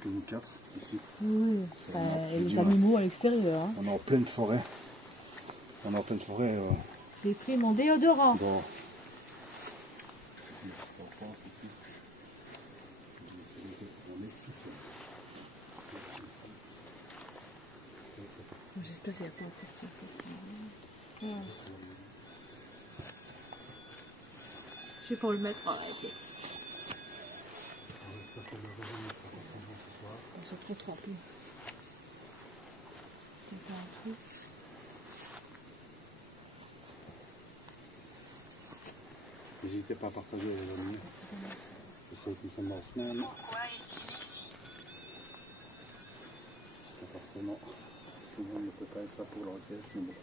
que nous 4 ici. Oui, et les animaux à l'extérieur. Hein. On est en pleine forêt. On est en pleine forêt. J'ai pris mon déodorant. Bon. J'espère qu'il n'y a pas un petit. Ouais. Je sais pas où le mettre. Ah, ok. On se trop trempé. N'hésitez pas à partager les amis. Je sais que nous sommes dans la semaine. Pourquoi est-il ici? Forcément, tout le monde ne peut pas être là pour l'enquête, mais bon.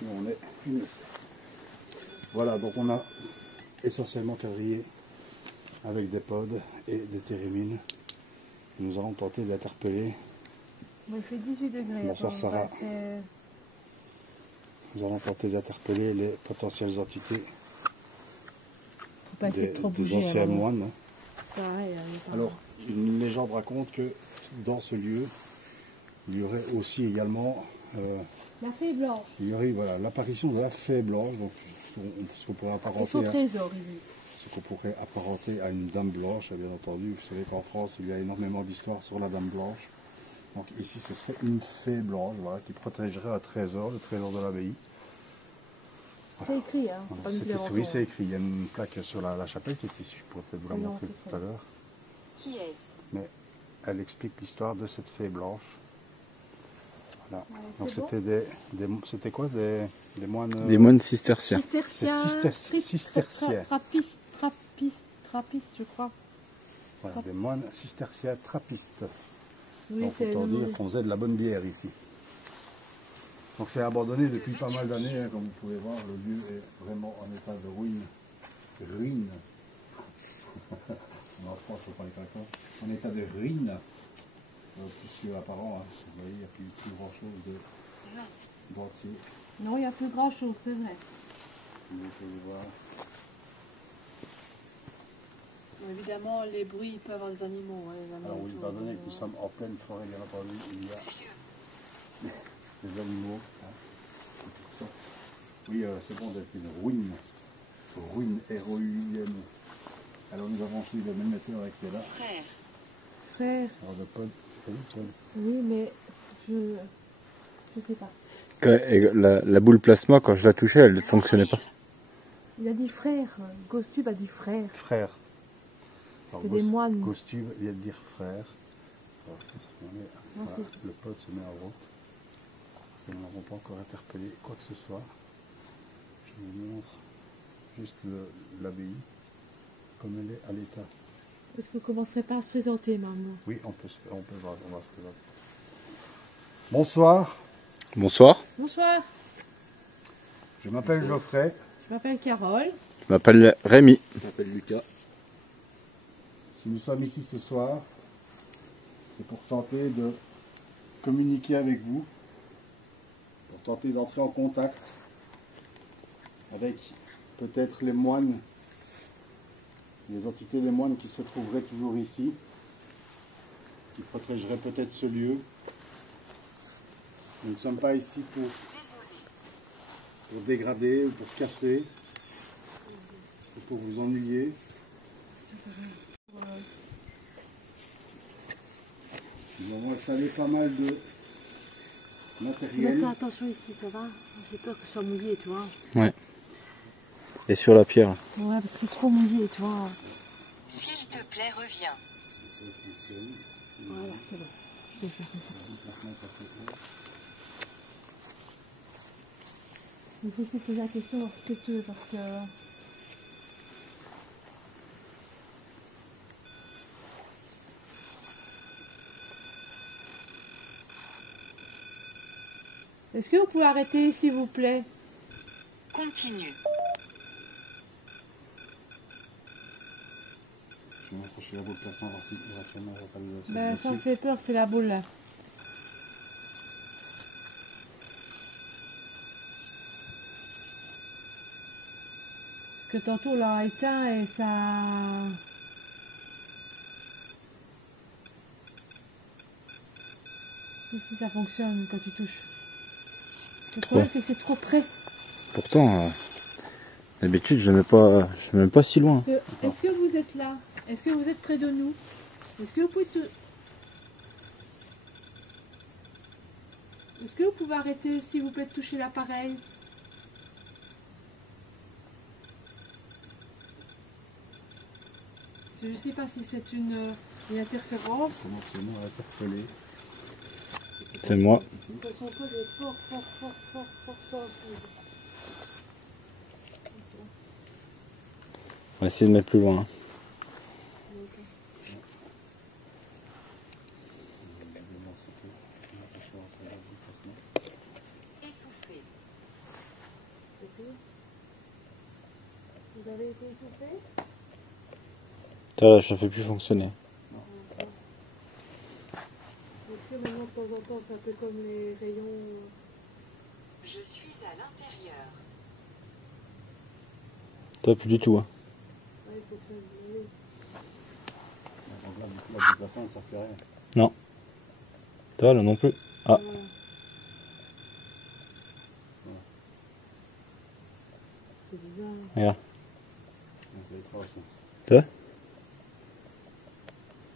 Nous on est une. Voilà, donc on a essentiellement quadrillé avec des pods et des térémines. Nous allons tenter d'interpeller. Il fait 18 degrés. Bonsoir Sarah. Nous allons tenter d'interpeller les potentielles entités des anciens moines. Pareil, alors, une légende raconte que dans ce lieu, il y aurait aussi également la fée blanche. Il y aurait l'apparition de la fée blanche, donc ce qu'on pourrait apparenter à une dame blanche, bien entendu. Vous savez qu'en France, il y a énormément d'histoires sur la dame blanche. Donc ici, ce serait une fée blanche, voilà, qui protégerait un trésor, le trésor de l'abbaye. Voilà. C'est écrit, hein. Oui, c'est écrit. Il y a une plaque sur la chapelle qui est ici. Je pourrais peut-être vous la montrer tout à l'heure. Qui est-ce? Mais elle explique l'histoire de cette fée blanche. Voilà. Ouais, donc c'était quoi des moines Des moines cisterciens. Cisterciens. Trappistes, je crois. Voilà, des moines cisterciens trappistes. Oui, donc autant dire qu'on faisait de la bonne bière ici. Donc c'est abandonné depuis pas mal d'années, hein, comme vous pouvez voir, le lieu est vraiment en état de ruine. Ruine. Non, je pense que c'est pas les caractères. En état de ruine. Plus qu'apparent, hein. Vous voyez, il n'y a plus grand chose de bâti. Non, il n'y a plus grand chose, c'est vrai. Vous pouvez voir. Évidemment, les bruits, il peut y avoir des animaux. Ouais, les animaux. Alors oui, étant donné que nous sommes en pleine forêt, bien entendu, il y a des animaux. Hein. Oui, c'est bon d'être une ruine. Ruine, R-O-U-I-N. Alors nous avons suivi le même metteur qui est là. Frère. Alors de Paul. Oui, mais je sais pas. La boule plasma, quand je la touchais, elle ne fonctionnait pas. Il a dit frère. Gostube a dit frère. Frère. C'était des moines. Gostube vient de dire frère. Alors, voilà, le pote se met en route. Et nous n'avons pas encore interpellé quoi que ce soit. Je vous montre juste l'abbaye comme elle est à l'état. Est-ce que vous ne commencerez pas à se présenter, maman? Oui, on va se présenter. Bonsoir. Bonsoir. Bonsoir. Je m'appelle Geoffrey. Je m'appelle Carole. Je m'appelle Rémi. Je m'appelle Lucas. Si nous sommes ici ce soir, c'est pour tenter de communiquer avec vous, pour tenter d'entrer en contact avec peut-être les moines, les entités des moines qui se trouveraient toujours ici, qui protégeraient peut-être ce lieu. Nous ne sommes pas ici pour dégrader ou pour casser ou pour vous ennuyer. Nous avons installé pas mal de matériel. Attention ici, ça va? J'ai peur que ce soit mouillé, tu vois. Ouais. Et sur la pierre. Ouais, parce que c'est trop mouillé, tu vois. S'il te plaît, reviens. Voilà, c'est bon. Je vais faire comme ça. Il faut se poser la question, ce que tu veux, parce que... Est-ce que vous pouvez arrêter, s'il vous plaît? Continue. Je vais m'approcher la boule plasma voir si éventuellement on va pas nous Ben, ça me fait peur, c'est la boule là. Que tantôt on l'a éteint et ça... Si ça fonctionne quand tu touches. Le Trop. problème c'est que c'est trop près. Pourtant, d'habitude, je ne mets pas si loin. Est-ce que vous êtes là? Est-ce que vous êtes près de nous? Est-ce que vous pouvez Est-ce que vous pouvez arrêter s'il vous plaît de toucher l'appareil? Je ne sais pas si c'est une interférence. Commencez-nous à interpeller. C'est moi. Son code est fort sensible. On va essayer de mettre plus loin. Étouffé. Vous avez été étouffé? Ça fait plus fonctionner. Est-ce que maintenant de temps en temps c'est un peu comme les rayons? Je suis à l'intérieur. Toi, plus du tout. Hein. Ouais, il faut que ça brûle. Donc là, du coup, la déplacement ne sert plus à rien. Non. Toi, là non plus. Ah. Voilà. C'est bizarre. Regarde. Donc, ça y est, trois aussi. Toi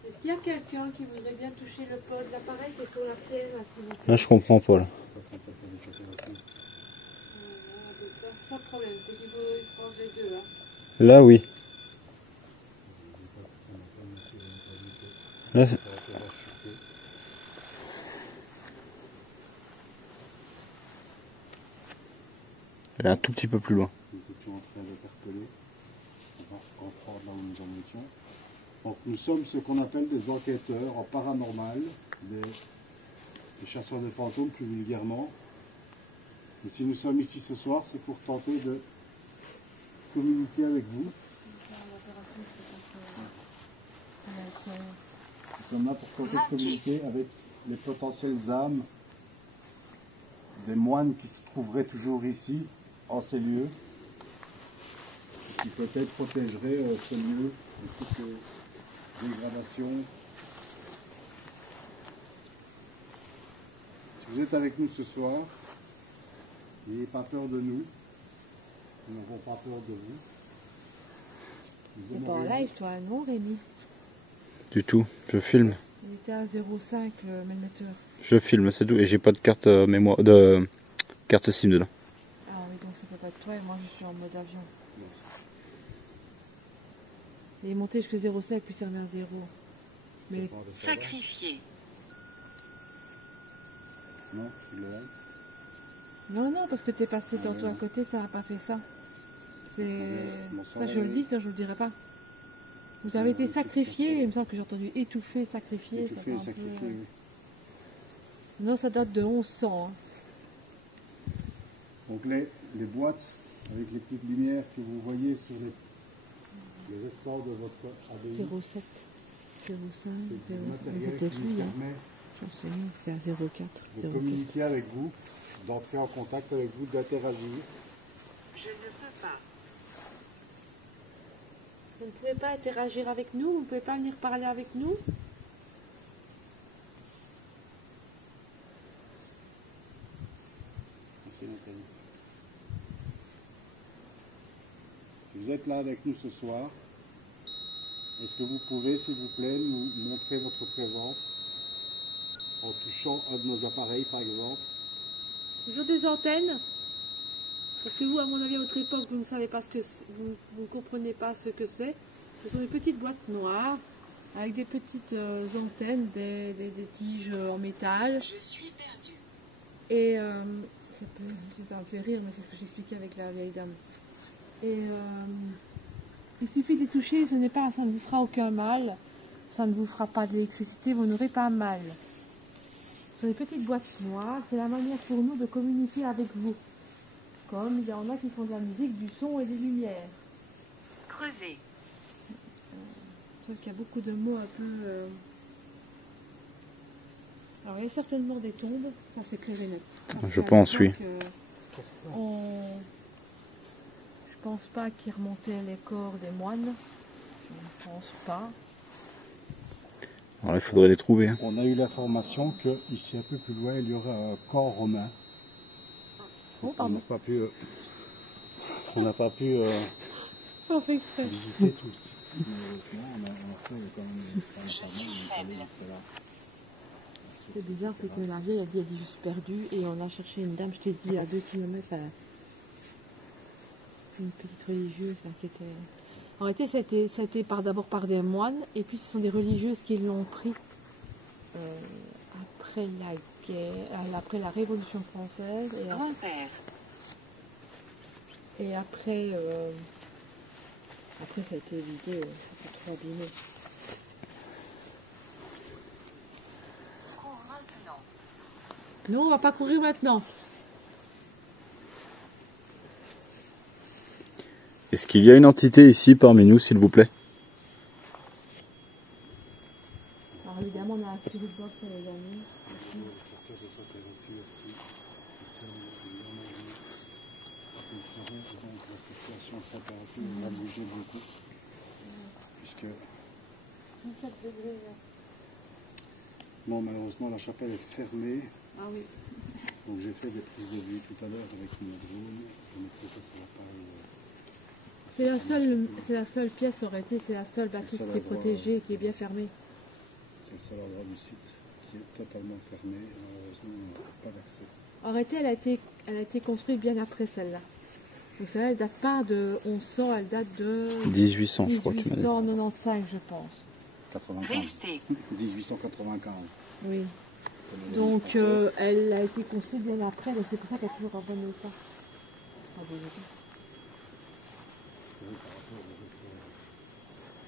Est-ce qu'il y a quelqu'un qui voudrait bien toucher le pod de l'appareil qui est sur la pierre là, s'il vous plaît? Là, je comprends pas. Là. Ça prend pas pour déplacer la scène. Sans problème, c'est qu'il faut prendre les deux. Hein. Là, oui. Là, c'est- elle est un tout petit peu plus loin. Nous étions en train d'interpeller. On va reprendre là où nous en étions. Donc nous sommes ce qu'on appelle des enquêteurs en paranormal, des chasseurs de fantômes plus vulgairement. Et si nous sommes ici ce soir, c'est pour tenter de communiquer avec vous. Nous sommes là pour tenter de communiquer avec les potentielles âmes des moines qui se trouveraient toujours ici, en ces lieux, qui peut-être protégeraient ce lieu de toutes les dégradations. Si vous êtes avec nous ce soir, n'ayez pas peur de nous, nous n'avons pas peur de vous. Nous T'es pas en aimerions- live toi, non Rémi? Du tout. Je filme. Il était à 0,5 le manumetteur. Je filme, c'est tout. Et j'ai pas de carte mémoire, de carte SIM dedans. Ah oui, donc ça peut pas être toi et moi je suis en mode avion. Il est monté jusqu'à 0,5 puis c'est revenu à 0. Mais Sacrifié. Non, il est là. non, parce que t'es passé tantôt à côté, ça n'a pas fait ça. C'est ça, je le dis, ça je le dirai pas. Vous avez été sacrifié, il me semble que j'ai entendu étouffé, sacrifié. ça Étouffé fait et un peu, sacrifié, oui. Non, ça date de 1100. Hein. Donc les boîtes avec les petites lumières que vous voyez sur les ressorts de votre abbaye, 0,7, 0,5, c'est du 0,7. matériel C'était qui vous lui, hein. permet J'en sais rien, c'était à 0,4, de 0,7. communiquer avec vous, d'entrer en contact avec vous, d'interagir. Je ne peux pas. Vous ne pouvez pas interagir avec nous, vous ne pouvez pas venir parler avec nous. Merci Nathalie. Si vous êtes là avec nous ce soir, est-ce que vous pouvez, s'il vous plaît, nous montrer votre présence en touchant un de nos appareils, par exemple? Ils ont des antennes. Parce que vous, à mon avis, à votre époque, vous ne savez pas ce que vous ne comprenez pas ce que c'est. Ce sont des petites boîtes noires avec des petites antennes, des tiges en métal. Je suis perdu. Et ça me fait rire, mais c'est ce que j'expliquais avec la vieille dame. Et il suffit de les toucher, ça ne vous fera aucun mal. Ça ne vous fera pas d'électricité, vous n'aurez pas mal. Ce sont des petites boîtes noires, c'est la manière pour nous de communiquer avec vous. Comme il y en a qui font de la musique, du son et des lumières. Creuser. Sauf qu'il y a beaucoup de mots un peu... Alors il y a certainement des tombes, ça c'est clair et net. Parce Je qu'à pense, oui. l'époque, Je pense pas qu'ils remontaient les corps des moines. Je ne pense pas. Alors il faudrait les trouver. Hein. On a eu l'information que ici un peu plus loin, il y aurait un camp romain. Oh, On pardon. n'a pas pu, on n'a pas pu On fait exprès. visiter tout le site. Malheureusement, on a fait quand même pas mal, suis on est allé faible. jusque là. Ce qui est bizarre, c'est que la vieille a dit je suis perdue et on a cherché une dame, je t'ai dit, à 2 km, une petite religieuse là, qui était. En réalité, ça a été d'abord par des moines et puis ce sont des religieuses qui l'ont pris après la guerre, après la Révolution française Grand-père. et après, après ça a été vidé, c'était trop abîmé. Cours maintenant. Non, on va pas courir maintenant. Est-ce qu'il y a une entité ici parmi nous, s'il vous plaît? Alors évidemment, on a un spirit box pour les amis. La situation de température va bouger beaucoup. Puisque, 17 degrés. bon, malheureusement, la chapelle est fermée. Ah oui. Donc j'ai fait des prises de vue tout à l'heure avec une drone. Je mettrai ça sur l'appareil. C'est la seule pièce aurait été, c'est la seule bâtisse seul qui est endroit, protégée, qui est bien fermée. C'est le seul endroit du site qui est totalement fermé. Malheureusement, on n'a pas d'accès. En réalité, elle a été construite bien après celle-là. Donc celle-là, elle date pas de 1100, elle date de 1800, je crois que tu m'as dit. 1895, je pense. 95. Restez. 1895. Oui. Donc elle a été construite bien après, donc c'est pour ça qu'elle est toujours en bon état. En bon état.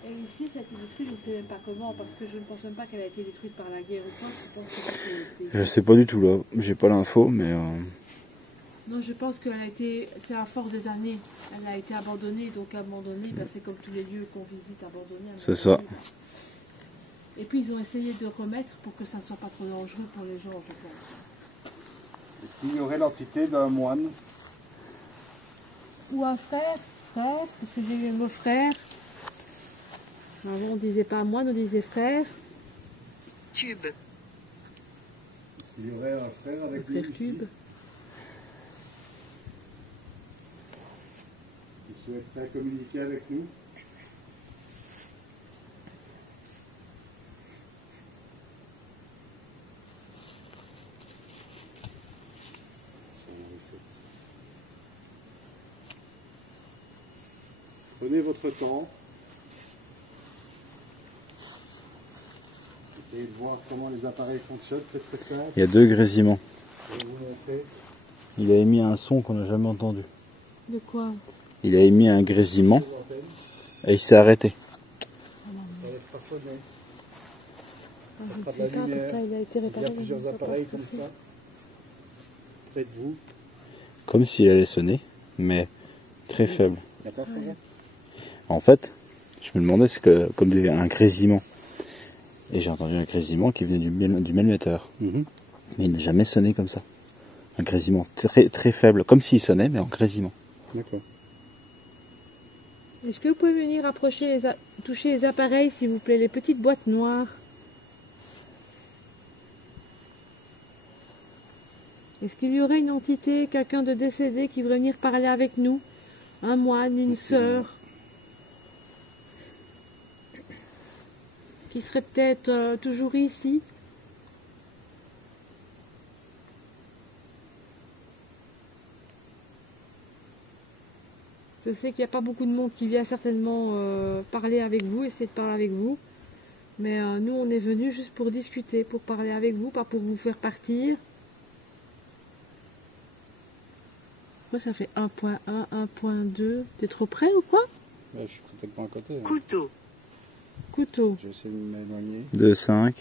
Et ici, ça a été détruit, je ne sais même pas comment, parce que je ne pense même pas qu'elle a été détruite par la guerre ou quoi. Je pense que c'était. Je sais pas du tout là, j'ai pas l'info, mais Non, je pense qu'elle a été, c'est à force des années, elle a été abandonnée, donc abandonnée, ben, c'est comme tous les lieux qu'on visite abandonnés. C'est ça. Et puis ils ont essayé de remettre pour que ça ne soit pas trop dangereux pour les gens, je pense. Est-ce qu'il y aurait l'entité d'un moine? Ou un frère, parce que j'ai eu un mot frère. Avant on disait pas moine, on disait frère, Tube. Il y aurait un frère avec lui frère ici, cube. qui souhaiterait communiquer avec nous. Prenez votre temps. Essayez de voir comment les appareils fonctionnent, c'est très simple. il y a 2 grésillements. Je vais vous montrer. Il a émis un son qu'on n'a jamais entendu. De quoi? Il a émis un grésillement et il s'est arrêté. Ça laisse pas sonner. Je fera ne de sais la pas, lumière. pourquoi il a été Il y réparé. a plusieurs appareils comme ça. Près de vous. Comme s'il allait sonner, mais très faible. D'accord, frère? En fait, je me demandais, c'est que comme un grésillement. Et j'ai entendu un grésillement qui venait du même émetteur. Mais il n'a jamais sonné comme ça. Un grésillement très très faible, comme s'il sonnait, mais en grésillement. D'accord. Est-ce que vous pouvez venir approcher toucher les appareils, s'il vous plaît, les petites boîtes noires? Est-ce qu'il y aurait une entité, quelqu'un de décédé qui voudrait venir parler avec nous? Un moine, une sœur? Qui serait peut-être toujours ici? Je sais qu'il n'y a pas beaucoup de monde qui vient certainement parler avec vous, essayer de parler avec vous. Mais nous, on est venus juste pour discuter, pour parler avec vous, pas pour vous faire partir. Moi, ça fait 1.1, 1.2. T'es trop près ou quoi? Ouais, je suis complètement à côté. Hein. Couteau. Couteau. Je vais essayer de m'éloigner. 2, 5,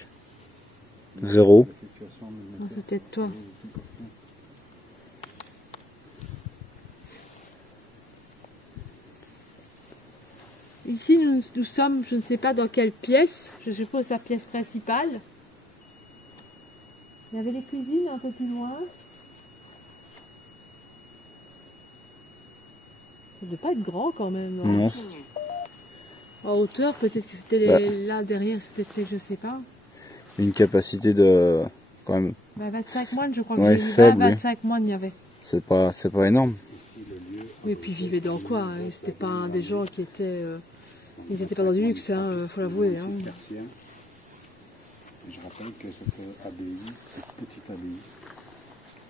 0. Ah, c'est peut-être toi. Ici, nous sommes, je ne sais pas dans quelle pièce, je suppose la pièce principale. Il y avait les cuisines un peu plus loin. Ça ne doit pas être grand quand même. Non. Continue. En hauteur, peut-être que c'était Bah. là derrière, c'était peut-être, je sais pas. une capacité de quand même. Ben, 25 moines, je crois que Ouais, j'ai eu faible, 25 moines, il y avait. C'est pas énorme. Oui, et puis ils vivaient dans quoi hein. C'était pas des gens qui étaient. Ils n'étaient pas dans du luxe, hein, faut l'avouer. Hein. Je rappelle que cette abbaye, cette petite abbaye,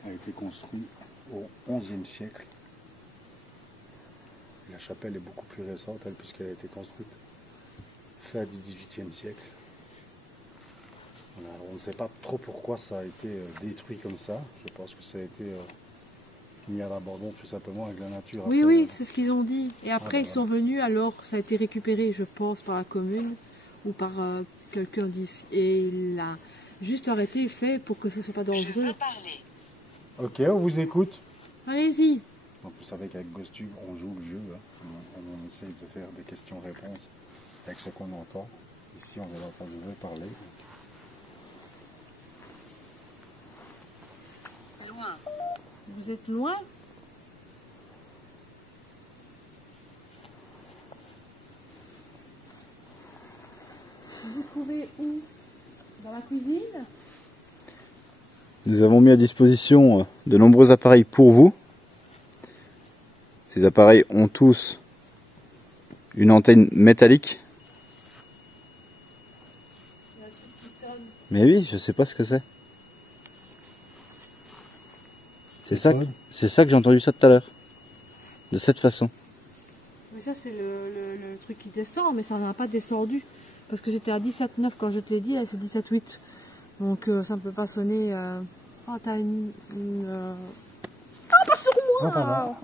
a été construite au XIe siècle. La chapelle est beaucoup plus récente, elle, puisqu'elle a été construite fin du XVIIIe siècle. Voilà, on ne sait pas trop pourquoi ça a été détruit comme ça. Je pense que ça a été mis à l'abandon tout simplement avec la nature. Oui, après, oui, c'est ce qu'ils ont dit. Et après, ils voilà. sont venus, alors ça a été récupéré, je pense, par la commune ou par quelqu'un d'ici. Et il a juste arrêté le fait pour que ce ne soit pas Je dangereux. veux parler. Ok, on vous écoute. Allez-y. Donc vous savez qu'avec Ghostube, on joue le jeu. Hein. On essaye de faire des questions-réponses avec ce qu'on entend. Ici, on est en train de parler. Loin. Vous êtes loin? Vous vous trouvez où? Dans la cuisine? Nous avons mis à disposition de nombreux appareils pour vous. Ces appareils ont tous une antenne métallique. Mais oui, je sais pas ce que c'est. C'est ça que j'ai entendu ça tout à l'heure. De cette façon. Mais ça, c'est le truc qui descend, mais ça n'a pas descendu. Parce que j'étais à 17,9 quand je te l'ai dit, là c'est 17,8. Donc ça ne peut pas sonner. Oh, t'as une. Ah, pas sur moi!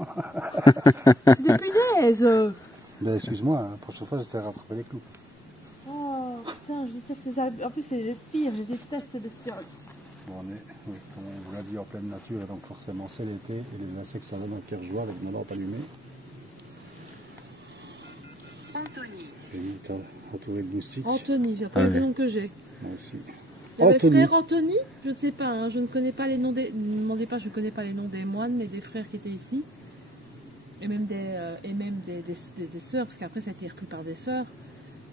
C'est des punaises! Ben, excuse-moi, la prochaine fois, j'étais rattrapé les clous. Oh, putain, je déteste ces arbres. En plus, c'est le pire, je déteste de ce. Bon, on est, oui, comme on vous l'a dit, en pleine nature, et donc forcément c'est l'été, et les insectes, ça donne un cœur joie avec nos lampes allumées. Anthony. Et nous, t'as entouré de moustiques. Anthony, c'est pas le nom que j'ai. Moi aussi. Il y avait Anthony. frère Anthony, je ne sais pas, hein, je ne connais pas les noms des. Ne me demandez pas, je ne connais pas les noms des moines et des frères qui étaient ici. Et même des sœurs, parce qu'après ça a été repris par des sœurs.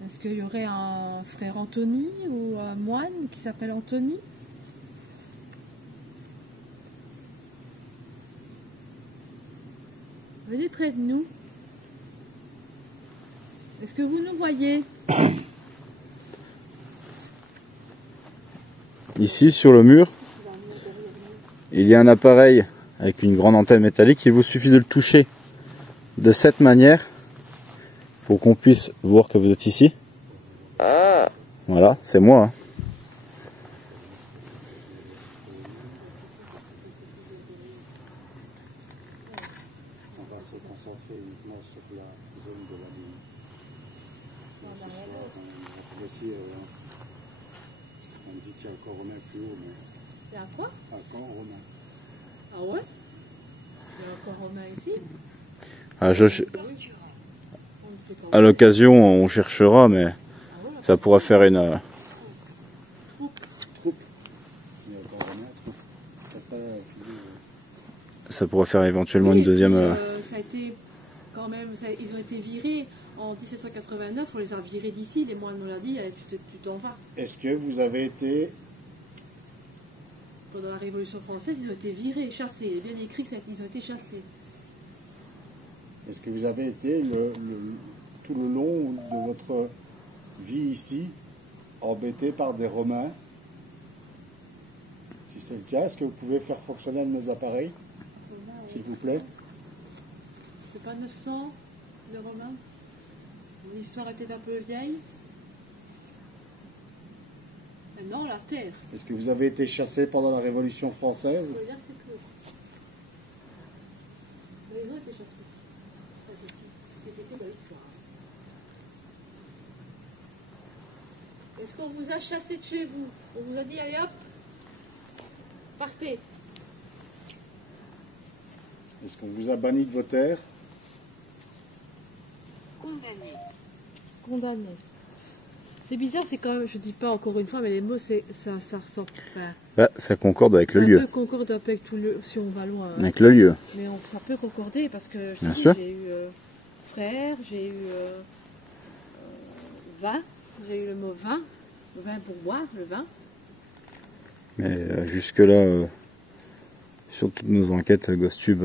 Est-ce qu'il y aurait un frère Anthony ou un moine qui s'appelle Anthony? Venez près de nous. Est-ce que vous nous voyez? Ici, sur le mur, il y a un appareil avec une grande antenne métallique. Il vous suffit de le toucher de cette manière pour qu'on puisse voir que vous êtes ici. Voilà, c'est moi. Hein. On va se concentrer uniquement sur la zone de la ligne. Ce soir, on va essayer, on me dit qu'il y a un corps romain plus haut, mais Il y a un quoi? un corps romain. Ah ouais? Il y a un corps romain ici? Ah, On ne sait pas. à l'occasion, on cherchera, mais ça pourra faire une... Troupe. Il y a un corps romain, troupe. Casse pas la figure. Ça pourrait faire éventuellement Oui, une deuxième... et puis, ça a été quand même, ils ont été virés en 1789, on les a virés d'ici, les moines on l'a dit, tu t'en vas. Est-ce que vous avez été... Pendant la Révolution française, ils ont été virés, chassés. Il est bien écrit qu'ils ont été chassés. Est-ce que vous avez été tout le long de votre vie ici embêté par des Romains? Si c'est le cas, est-ce que vous pouvez faire fonctionner nos appareils, s'il vous plaît? C'est pas 900, les Romains? L'histoire était un peu vieille. Maintenant, la terre. Est-ce que vous avez été chassé pendant la Révolution française? Je veux dire, c'est plus. Mais ils ont été chassés. C'était dans l'histoire. Est-ce qu'on vous a chassé de chez vous? On vous a dit, allez hop, partez. Est-ce qu'on vous a banni de vos terres? Condamné. Condamné. C'est bizarre, c'est quand même, je dis pas encore une fois, mais les mots, ça ressort. Enfin, Là, ça concorde avec le ça lieu. peut concorder un peu avec tout le, si on va loin. Hein. Avec le lieu. Mais ça peut concorder parce que je te Bien dis, sûr. j'ai eu frère, j'ai eu vin, j'ai eu le mot vin pour boire, le vin. Mais jusque-là, sur toutes nos enquêtes, GhostTube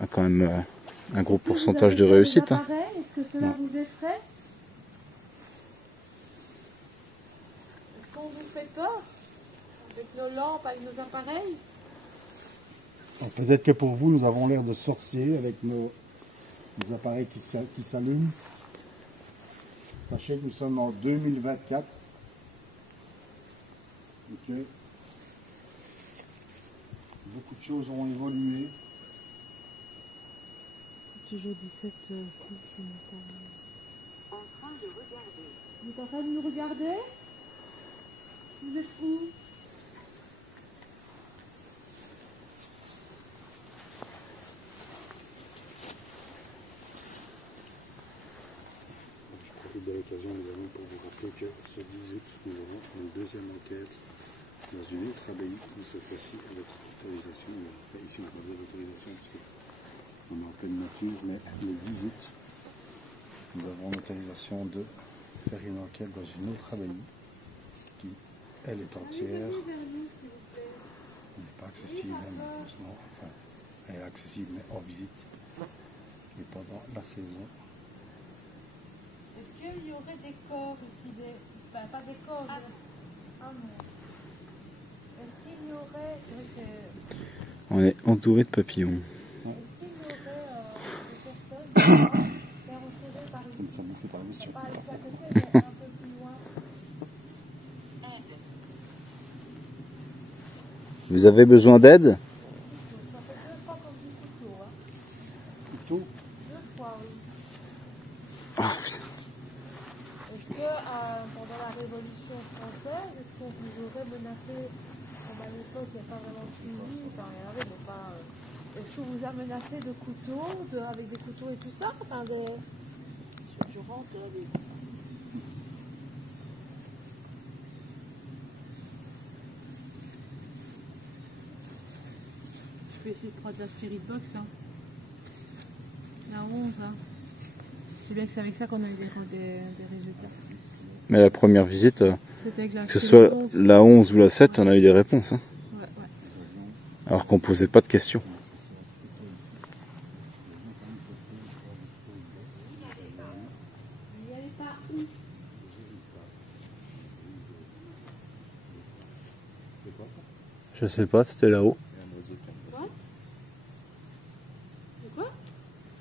a quand même un gros pourcentage de réussite. Hein. Est-ce que cela vous effraie? Est-ce qu'on vous fait peur avec nos lampes, avec nos appareils? Peut-être que pour vous, nous avons l'air de sorciers avec nos appareils qui s'allument. Sachez que nous sommes en 2024. Ok. Beaucoup de choses ont évolué. Toujours 17, En train de regarder. vous êtes en train de nous regarder? Vous êtes où? Je profite de l'occasion, nous avons pour vous rappeler que ce 10 août, nous avons une deuxième enquête dans une autre abbaye, mais cette fois-ci avec autorisation. Ici, on n'a pas besoin d'autorisation parce qu'on est en pleine nature, mais le 10 août, nous avons l'autorisation de faire une enquête dans une autre abbaye qui, elle, est entière. Elle n'est pas accessible, malheureusement. Enfin, elle est accessible, mais en visite et pendant la saison. Est-ce qu'il y aurait des corps ici? Enfin, pas des corps. Ah non. Est-ce qu'il y aurait. On est entouré de papillons. Est-ce qu'il y aurait des personnes qui ont retiré par ici? Comme ça, bouffé par la mission. Pas ici à côté, mais un peu plus loin. Aide. Vous avez besoin d'aide? Ça fait 2 fois qu'on dit couteau. Hein. Couteau. 2 fois, oui. Ah, putain. Est-ce que pendant la Révolution française, est-ce qu'on vous aurait menacé, comme à l'époque il n'y a pas vraiment de fusil, enfin il y en avait, mais pas. Est-ce qu'on vous a menacé de couteaux, avec des couteaux et tout ça? Enfin, je rentre avec. Je vais essayer de prendre la Spirit Box. Hein. La 11. Hein. C'est bien que c'est avec ça qu'on a eu des résultats. Mais la première visite, C'était avec la que ce Spirit soit 11. la 11 ou la 7, on a eu des réponses. Hein. Ouais, ouais. Alors qu'on posait pas de questions. N'y allez pas où? Je sais pas, c'était là-haut. C'est quoi?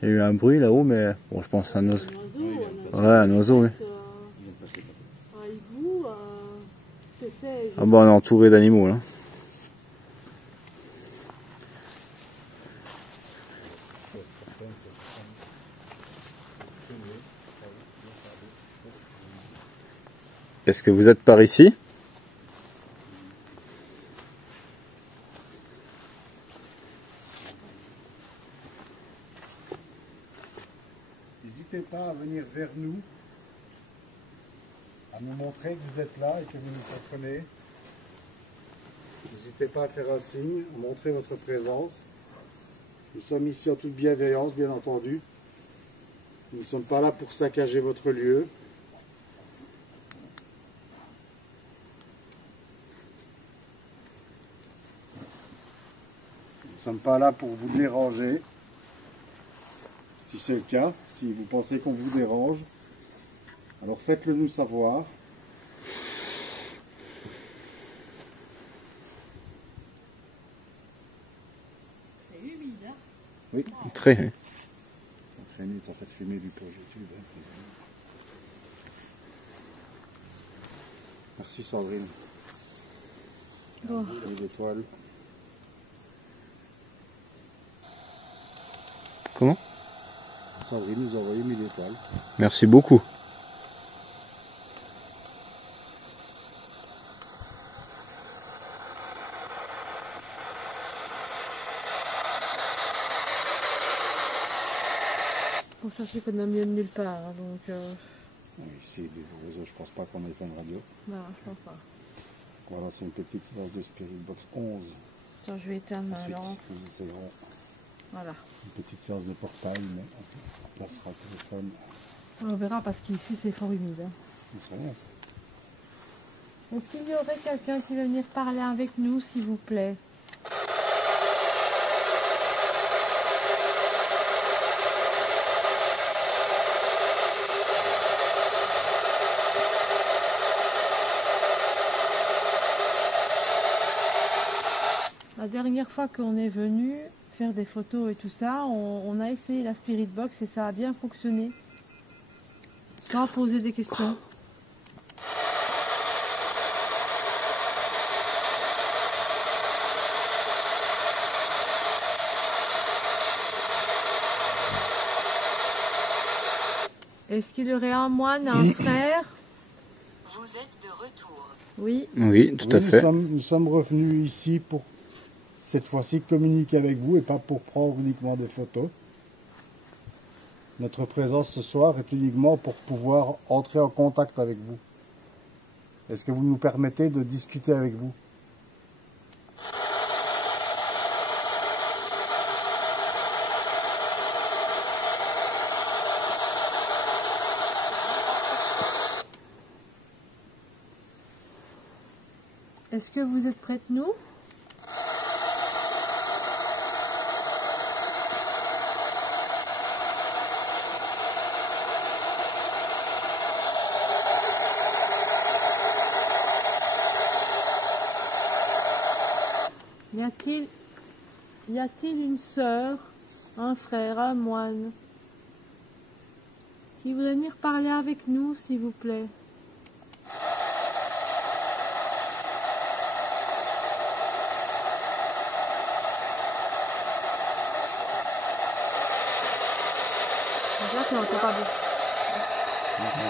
Il y a eu un bruit là-haut, mais bon, je pense que c'est un oiseau. Un oiseau, Ouais, un oiseau, oui. Un hibou, c'était. Ah bah on est entouré d'animaux là. Est-ce que vous êtes par ici? N'hésitez pas à venir vers nous, à nous montrer que vous êtes là et que vous nous comprenez. N'hésitez pas à faire un signe, à montrer votre présence. Nous sommes ici en toute bienveillance, bien entendu. Nous ne sommes pas là pour saccager votre lieu. Nous ne sommes pas là pour vous déranger. Si c'est le cas, si vous pensez qu'on vous dérange, alors faites-le nous savoir. C'est humide, hein? Oui. Très. Oui. Très humide, ça fait fumer du projet-tube. Merci Sandrine. Bon. Les étoiles. Comment? Sandrine nous a envoyé 1000 étoiles. Merci beaucoup. Bon, sachez qu'on a mieux de nulle part, hein, donc. Oui, ici, les réseaux, je pense pas qu'on ait plein de radio. Non, je pense pas. Voilà, c'est une petite séance de Spirit Box 11. Attends, je vais éteindre ma Ensuite, lampe. nous essaierons Voilà. une petite séance de portail, mais on placera le téléphone. On verra parce qu'ici c'est fort humide. Hein. On sait rien. Est-ce qu'il y aurait quelqu'un qui veut venir parler avec nous, s'il vous plaît? La dernière fois qu'on est venu faire des photos et tout ça, on a essayé la Spirit Box et ça a bien fonctionné. Sans poser des questions. Est-ce qu'il y aurait un moine, un frère? Vous êtes de retour. Oui. Oui, tout à fait. Nous sommes revenus ici pour, cette fois-ci, communiquer avec vous et pas pour prendre uniquement des photos. Notre présence ce soir est uniquement pour pouvoir entrer en contact avec vous. Est-ce que vous nous permettez de discuter avec vous? Est-ce que vous êtes prête, nous? Y a-t-il une sœur, un frère, un moine qui voudrait venir parler avec nous, s'il vous plaît? Déjà, tu n'entends pas beaucoup.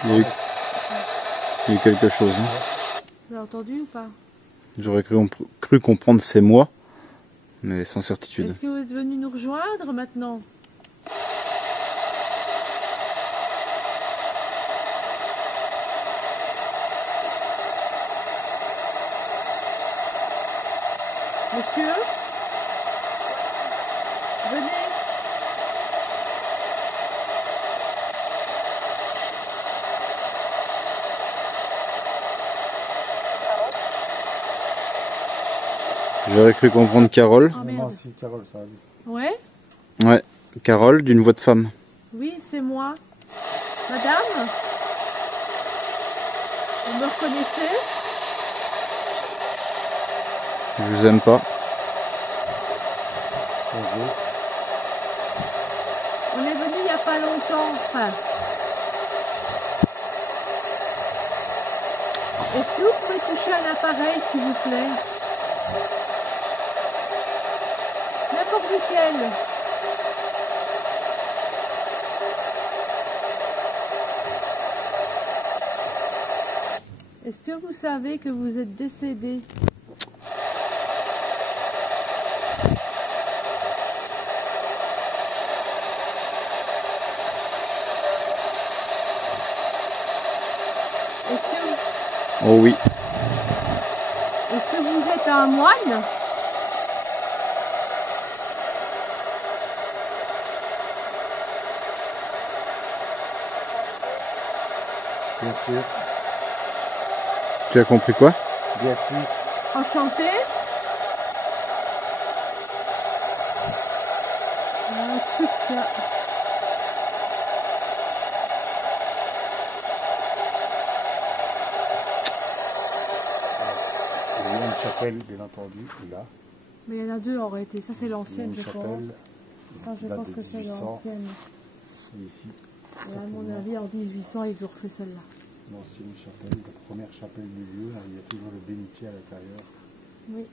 Il y a eu quelque chose. Hein. Vous avez entendu ou pas? J'aurais cru comprendre c'est moi, mais sans certitude. Est-ce que vous êtes venu nous rejoindre maintenant? Monsieur? Venez. J'aurais cru comprendre Carole. Oh, Non, merde. si, Carole, ça a dit. Ouais? Ouais, Carole, d'une voix de femme. Oui, c'est moi. Madame? Vous me reconnaissez? Je vous aime pas. Bonjour. On est venu il n'y a pas longtemps. Enfin. Est-ce que vous pouvez toucher un appareil, s'il vous plaît? N'importe lequel. Est-ce que vous savez que vous êtes décédé? Oh oui. Est-ce que vous êtes un moine? Bien sûr. Tu as compris quoi? Bien sûr. Enchanté. Un truc là. Il y a une chapelle, bien entendu, là. Mais il y en a deux en réalité. Ça c'est Il y a l'ancienne, une je pense. chapelle. Ça, je date pense de que c'est 1800. l'ancienne. Et ici, Et à mon avis, en 1800, ils ont refait celle-là. l'ancienne chapelle, la première chapelle du lieu. Il y a toujours le bénitier à l'intérieur. Oui.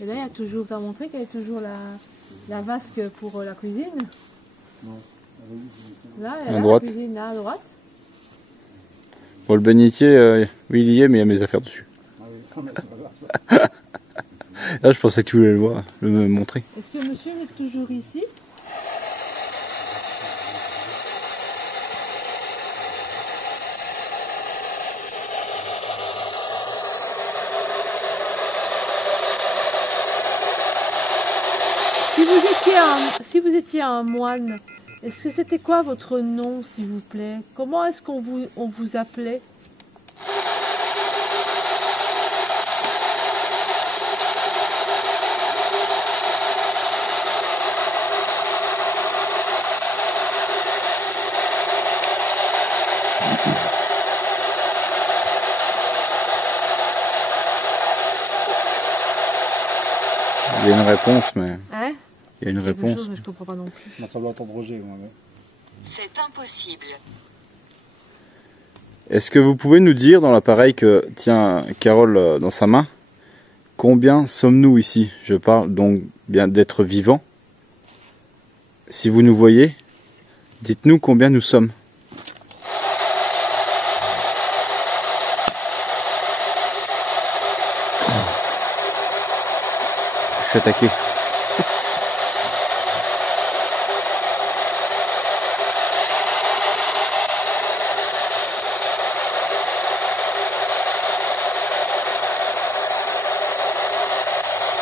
Et là, il y a toujours, t'as montré qu'il y a toujours la vasque pour la cuisine. Non. Là, À la droite. cuisine là, à droite. Bon, le bénitier, oui, il y est, mais il y a mes affaires dessus. Ah oui, c'est pas grave, ça. Là, je pensais que tu voulais le voir, me montrer. Est-ce que monsieur est toujours ici? Si vous étiez un moine, est-ce que c'était quoi votre nom, s'il vous plaît? Comment est-ce qu'on vous appelait? Il y a une réponse, mais... Hein? Il y a une Quelque réponse. chose, mais je comprends pas non plus. Moi, ça doit entendre Roger, moi. Mais... C'est impossible. Est-ce que vous pouvez nous dire dans l'appareil que tient Carole dans sa main, combien sommes-nous ici? Je parle donc bien d'être vivants. Si vous nous voyez, dites-nous combien nous sommes. Je suis attaqué.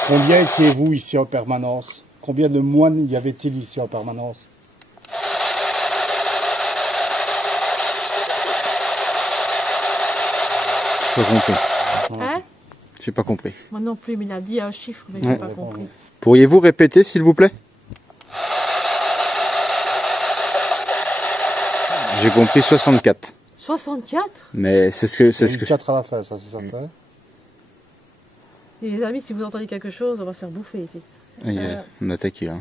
Combien étiez-vous ici en permanence? Combien de moines y avait-il ici en permanence? J'ai pas compris. Hein? J'ai pas compris. Moi non plus, mais il a dit un chiffre, mais je Ouais. n'ai pas compris. Pourriez-vous répéter s'il vous plaît? J'ai compris 64. 64? Mais c'est ce que... C'est ce que 4 à la fin, ça c'est certain. Et les amis, si vous entendez quelque chose, on va se faire bouffer ici. On a attaqué là.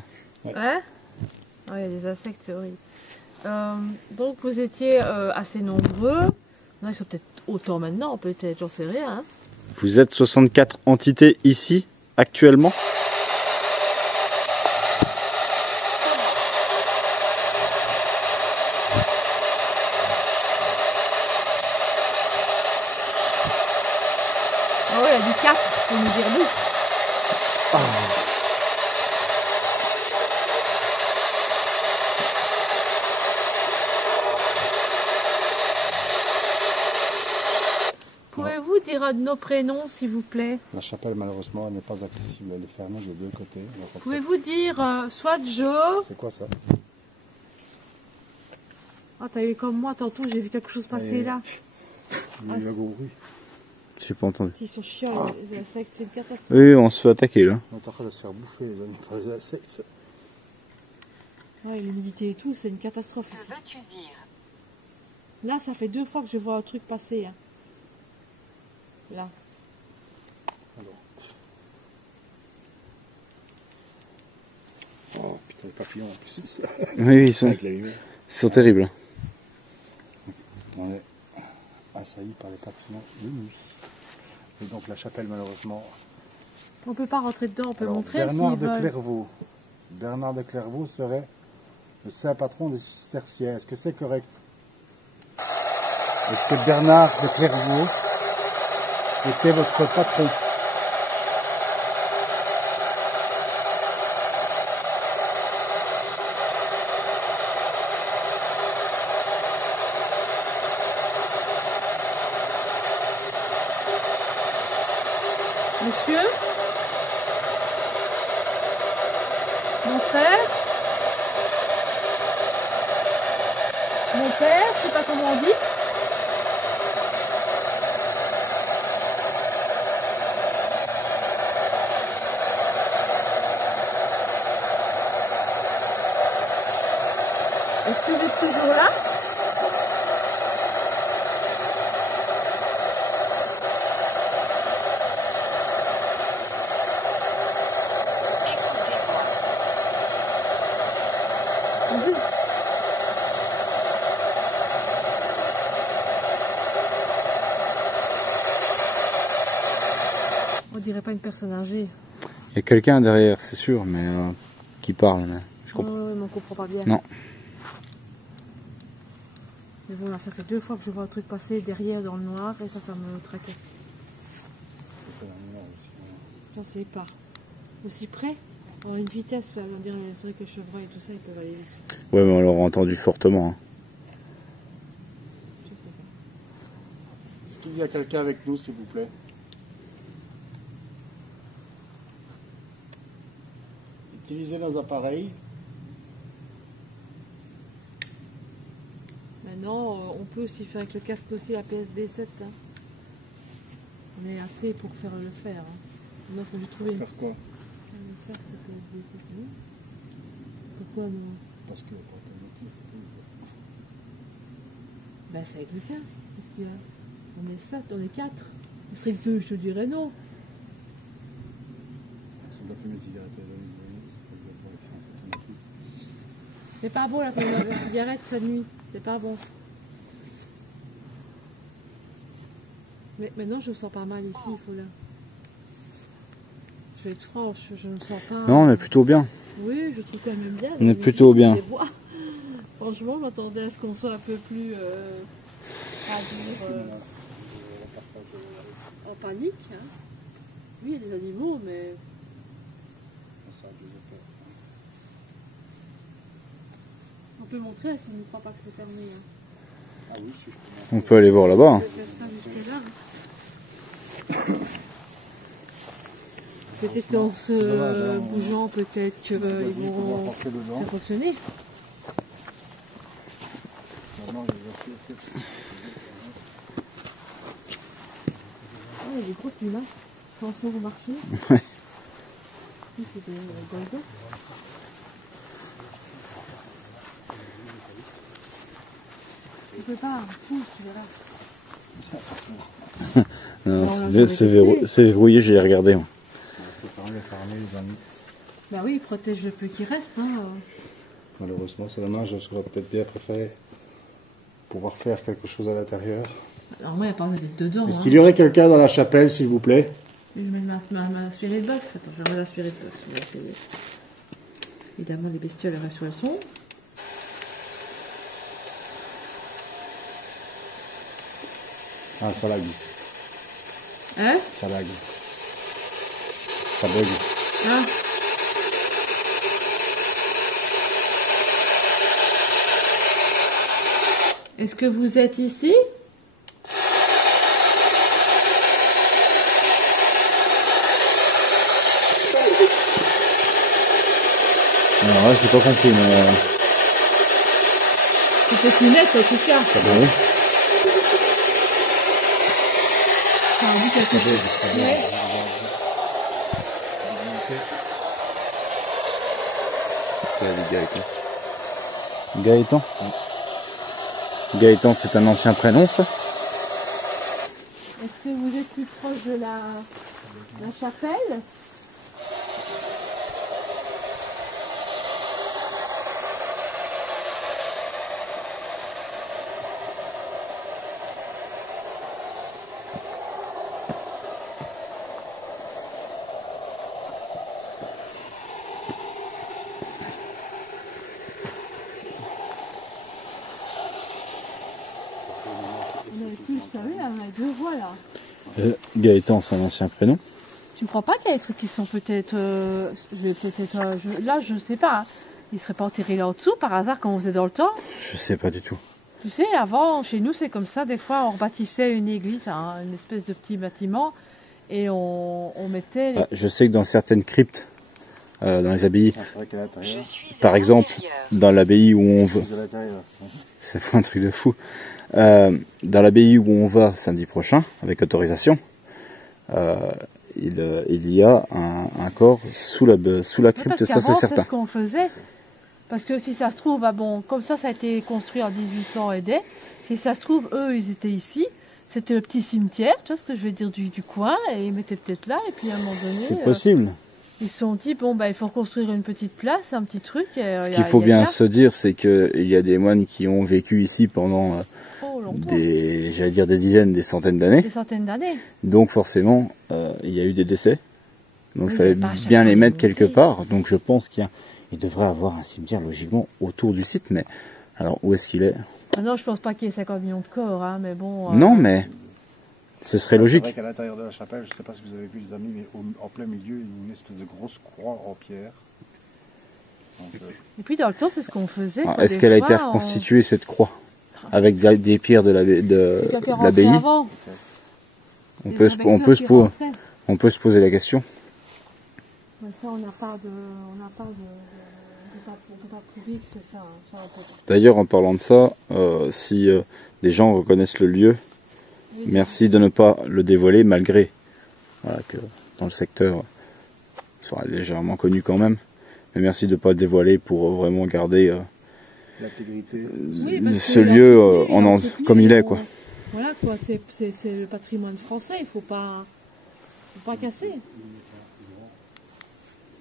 Hein? Ah, il y a des insectes, c'est horrible. Donc vous étiez assez nombreux. Non, ils sont peut-être autant maintenant, peut-être, j'en sais rien. Hein? Vous êtes 64 entités ici, actuellement? Ah ouais, il a dit 4, faut nous dire nous. Pouvez-vous dire un de nos prénoms, s'il vous plaît? La chapelle, malheureusement, n'est pas accessible. Elle est fermée des deux côtés. Pouvez-vous dire soit Joe? C'est quoi ça? Ah, t'as eu comme moi tantôt, j'ai vu quelque chose passer là. Il y a eu un gros bruit. J'ai pas entendu. Ils sont chiants, les insectes, c'est une catastrophe. Oui, on se fait attaquer là. On est en train de se faire bouffer, les amis, par les insectes. Ouais, l'humidité et tout, c'est une catastrophe Que ici. veux-tu dire? Là, ça fait 2 fois que je vois un truc passer. Hein. Là. Oh putain, les papillons en plus. Oui, ils Avec la lumière. sont terribles. On est assaillis par les papillons. Oui, oui. Et donc la chapelle, malheureusement. On peut pas rentrer dedans, on peut Alors, montrer Bernard s'ils de veulent. Clairvaux. Bernard de Clairvaux serait le saint patron des cisterciens. Est-ce que c'est correct? Est-ce que Bernard de Clairvaux était votre patron? Monsieur? Mon frère? Mon père? Je sais pas comment on dit. Est-ce que vous êtes toujours là? Écoutez-moi. Oui. On dirait pas une personne âgée. Il y a quelqu'un derrière, c'est sûr, mais qui parle. Mais je comprends. Mais on comprend pas bien. Non. Mais bon, là, ça fait 2 fois que je vois un truc passer derrière dans le noir et ça me tracasse. J'en sais pas. Aussi près, à une vitesse, on dirait, c'est vrai que les chevreuils et tout ça, ils peuvent aller vite. Ouais, mais on l'aura entendu fortement. Hein. Je sais pas. Est-ce qu'il y a quelqu'un avec nous, s'il vous plaît? Utilisez nos appareils. Maintenant, on peut aussi faire avec le casque aussi la PSB 7. Hein. On est assez pour faire le faire. Hein. Maintenant, il faut lui trouver une Faire quoi? casque PSB 7. Oui. Pourquoi non? Parce que Ben c'est avec le tien. On est 7, on est 4. On serait que 2, je te dirais non. C'est pas bon la cigarette cette nuit, c'est pas bon. Mais maintenant je me sens pas mal ici, il faut là. Je vais être franche, je ne sens pas. Non, on est plutôt bien. Oui, je trouve quand même bien. On est plutôt bien. Franchement, je m'attendais à ce qu'on soit un peu plus en panique. Hein. Oui, il y a des animaux, mais. On peut montrer s'il ne croit pas que c'est fermé. Hein. Ah oui, On peut aller voir là-bas. Hein. Peut-être qu'en se bougeant, peut-être qu'ils vont faire fonctionner. Ah, il y a des grosses lumières. Franchement, vous marchez. Ouais. C'est des goldons. Tu peux pas, pousse, tu verras. Non, c'est verrouillé, j'ai regardé. Moi. C'est fermé, les amis. Bah oui, il protège le peu qui reste. Hein. Malheureusement, c'est dommage, je serais peut-être bien préféré pouvoir faire quelque chose à l'intérieur. Alors moi, il n'y a pas d'être dedans. Est-ce qu'il y aurait quelqu'un dans la chapelle, s'il vous plaît? Je vais mettre ma spirit box. Attends, je vais mettre la spirit box. On va essayer. Évidemment, les bestioles elles restent où elles sont. Ah, ça lag. Hein? Ça lag. Ça bug. Ah. Est-ce que vous êtes ici? Alors là, j'ai pas compris, mais... C'était une lettre en tout cas. Ça va, oui. Ça a dit quelque chose. Ouais. Ça dit Gaëtan. Gaëtan? Gaëtan, c'est un ancien prénom, ça? Est-ce que vous êtes plus proche de la chapelle? On avait plus savez, on a deux voix là. Gaëtan, c'est un ancien prénom. Tu crois pas qu'il y a des trucs qui sont peut-être... là, je sais pas. Hein. Ils seraient pas enterrés là en dessous par hasard quand on faisait dans le temps? Je sais pas du tout. Tu sais, avant, chez nous, c'est comme ça. Des fois, on rebâtissait une église, hein, une espèce de petit bâtiment, et on mettait... Les... Ah, je sais que dans certaines cryptes, dans les abbayes, Je suis par à exemple, l'intérieur. dans l'abbaye où on va... C'est pas un truc de fou. Dans l'abbaye où on va samedi prochain, avec autorisation, il y a un corps sous la crypte, ça c'est certain. C'est ce qu'on faisait. Parce que si ça se trouve, ah bon, comme ça a été construit en 1800 et des, si ça se trouve, eux, ils étaient ici, c'était le petit cimetière, tu vois ce que je veux dire, du coin, et ils mettaient peut-être là, et puis à un moment donné... C'est possible. Ils se sont dit, bon, bah, il faut reconstruire une petite place, un petit truc. Ce qu'il faut bien se dire, c'est qu'il y a des moines qui ont vécu ici pendant j'allais dire des dizaines, des centaines d'années. Des centaines d'années. Donc forcément, il y a eu des décès. Donc il fallait bien les mettre quelque part. Donc je pense qu'il devrait avoir un cimetière logiquement autour du site. Mais alors où est-ce qu'il est? Ah non, je pense pas qu'il y ait 50 millions de corps, hein, mais bon... Non, mais ce serait logique. C'est vrai qu'à l'intérieur de la chapelle, je ne sais pas si vous avez vu les amis, mais en plein milieu, une espèce de grosse croix en pierre. Donc, et puis dans le temps, c'est ce qu'on faisait. Est-ce qu'elle a été reconstituée, cette croix, avec des pierres de l'abbaye? On peut se poser la question. Ça, on n'a pas de prouver que c'est ça. D'ailleurs, en parlant de ça, si des gens reconnaissent le lieu, merci de ne pas le dévoiler, malgré que dans le secteur soit légèrement connu quand même. Mais merci de ne pas le dévoiler pour vraiment garder l'intégrité. Oui, parce ce que lieu l'entretenu, comme il est, quoi. Voilà, quoi, c'est le patrimoine français, il faut pas casser.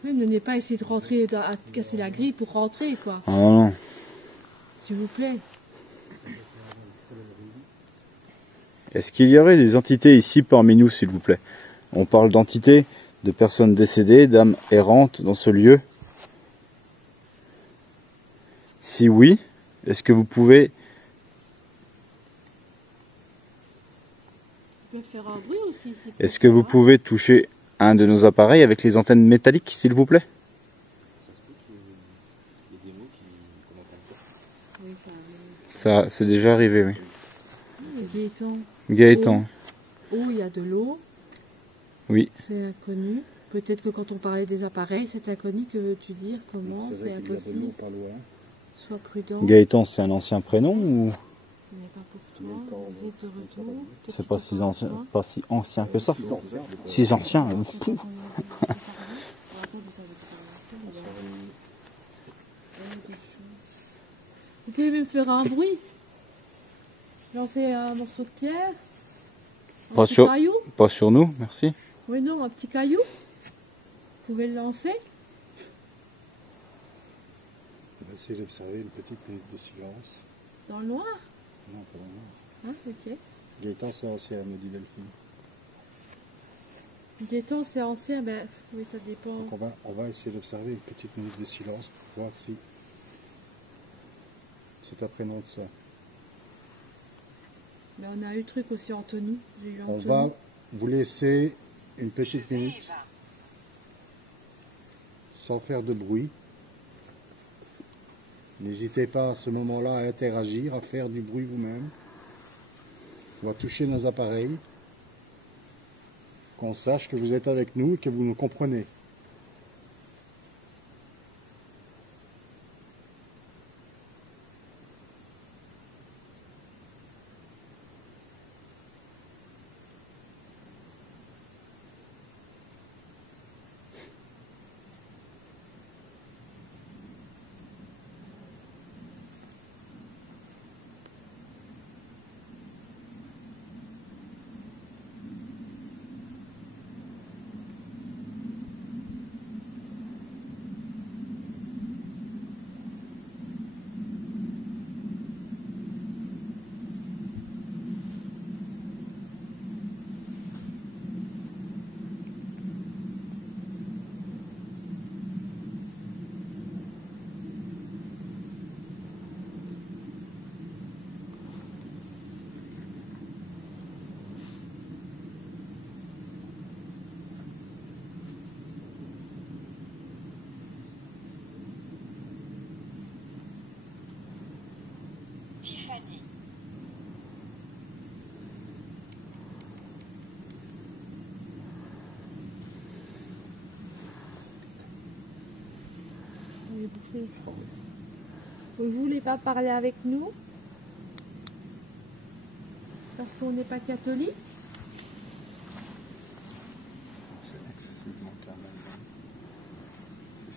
Oui, ne venez pas essayer de rentrer, à casser la grille pour rentrer, quoi. Ah non. S'il vous plaît. Est-ce qu'il y aurait des entités ici parmi nous, s'il vous plaît? On parle d'entités, de personnes décédées, d'âmes errantes dans ce lieu. Si oui, est-ce que vous pouvez... Vous pouvez faire un bruit aussi. Est-ce que vous pouvez toucher un de nos appareils avec les antennes métalliques, s'il vous plaît? Oui, Ça, c'est déjà arrivé, oui. Gaëtan. Gaëtan. Oh, il y a de l'eau. Oui. C'est inconnu. Peut-être que quand on parlait des appareils, c'est inconnu. Que veux-tu dire? Comment? C'est impossible. Sois prudent. Gaëtan, c'est un ancien prénom ou Ce n'est pas pour toi. Vous êtes de retour. c'est pas si ancien que ça? Si ancien. Vous pouvez même faire un bruit. Lancer un morceau de pierre. Un petit caillou. Pas sur nous, merci. Oui, non, un petit caillou. Vous pouvez le lancer. On va essayer d'observer une petite minute de silence. Dans le noir. Non, pas dans le noir. Ah, ok. Gaëtan, c'est ancien, me dit Delphine. Gaëtan, c'est ancien, ben oui, ça dépend. Donc on va essayer d'observer une petite minute de silence pour voir si c'est un prénom de ça. Mais on a eu le truc aussi, Anthony. J'ai eu On Anthony. va vous laisser une petite minute sans faire de bruit. N'hésitez pas à ce moment-là à interagir, à faire du bruit vous-même. On va toucher nos appareils, qu'on sache que vous êtes avec nous et que vous nous comprenez. Tiffany. Vous ne voulez pas parler avec nous? Parce qu'on n'est pas catholique? C'est excessivement calme.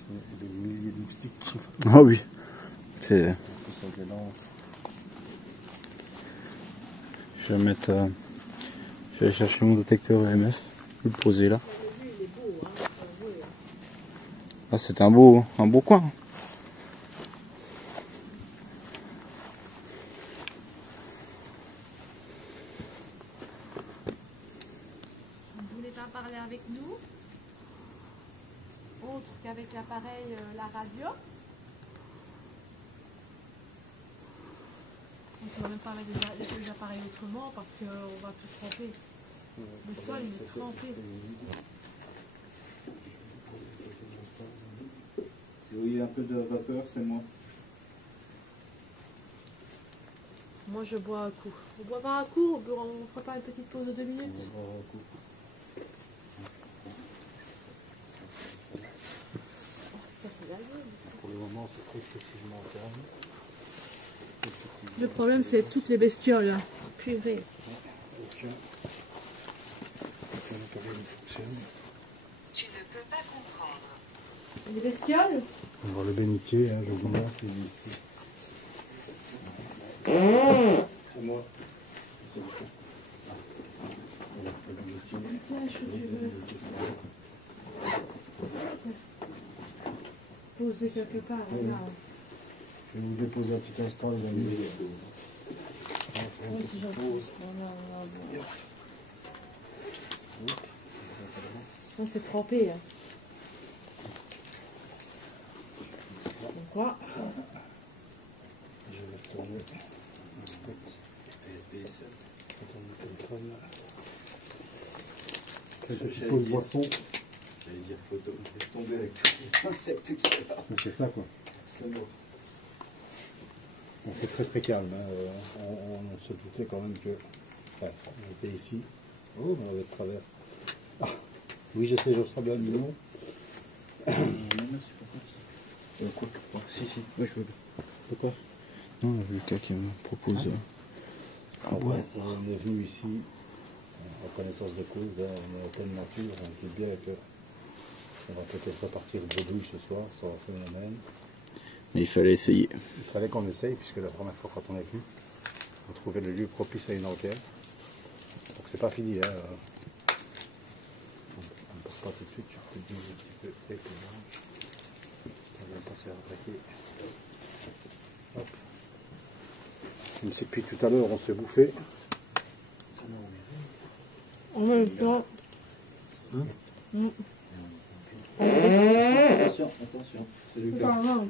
Il y a des milliers de moustiques qui souffrent. Ah oui. C'est... Je vais mettre... Je vais chercher mon détecteur EMF. Je vais le poser là. Ah, c'est un beau coin. Vous ne voulez pas parler avec nous? Autre qu'avec l'appareil, la radio? On ne peut même pas mettre les appareils autrement parce qu'on va tout tremper. Le sol il est trempé. Si vous voyez un peu de vapeur, c'est moi. Moi je bois un coup. On boit pas un coup, on ne fera pas une petite pause de 2 minutes? Pour le moment, c'est excessivement calme. Le problème c'est toutes les bestioles. Hein. Purée. Tu ne peux pas comprendre. Les bestioles? On va voir le bénitier, hein, je vous montre, il est ici. C'est moi. C'est bon. Tiens, je tu veux. Poser quelque part, Oui. là. Je vais vous déposer un petit instant, les amis. Oui, c'est gentil. Non, bon. Non, c'est trempé. Hein. Donc quoi? Je vais retourner. Quelques pauses boissons. J'allais dire photo, je vais tomber avec tous les insectes qu'il y a là. C'est ça quoi. C'est bon. Bon, c'est très très calme. Hein. On se doutait quand même que. Ouais, on était ici. Oh, on avait de travers. Ah, oui, je sais, je serai bien du nom. Non, c'est pas ça. Quoi que. Si, oui, je veux bien. Pourquoi? Non, Lucas qui me propose. Ah ouais. On est venu ici en connaissance de cause, là, on est en pleine nature, on dit bien que on va peut-être repartir bredouille ce soir, ça va phénomène. Mais il fallait essayer. Il fallait qu'on essaye, puisque la première fois quand on est venu, on trouvait le lieu propice à une enquête. Donc c'est pas fini, hein. On ne passe pas tout de suite, tu peux te dire un petit peu avec les branches. On va passer à attaquer. Hop. Comme c'est depuis tout à l'heure, on s'est bouffé. En même temps. Hein? Attention, attention. C'est C'est pas grave.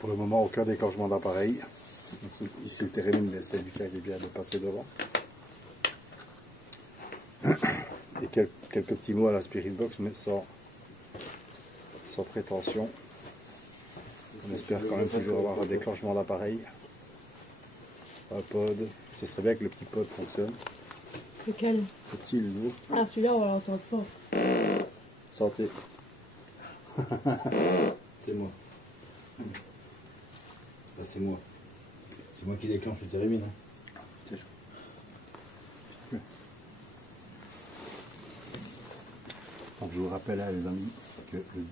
Pour le moment, aucun déclenchement d'appareil. Ici, le terrain me laissait lui faire bien de passer devant. Et quelques petits mots à la Spirit Box, mais sans prétention. On espère quand même toujours avoir un déclenchement d'appareil. Un pod. Ce serait bien que le petit pod fonctionne. Lequel? Petit, lourd. Ah, celui-là, on va l'entendre fort. Santé. C'est moi. Là, c'est moi. C'est moi qui déclenche le térémine. Hein. Donc, je vous rappelle, les amis, que le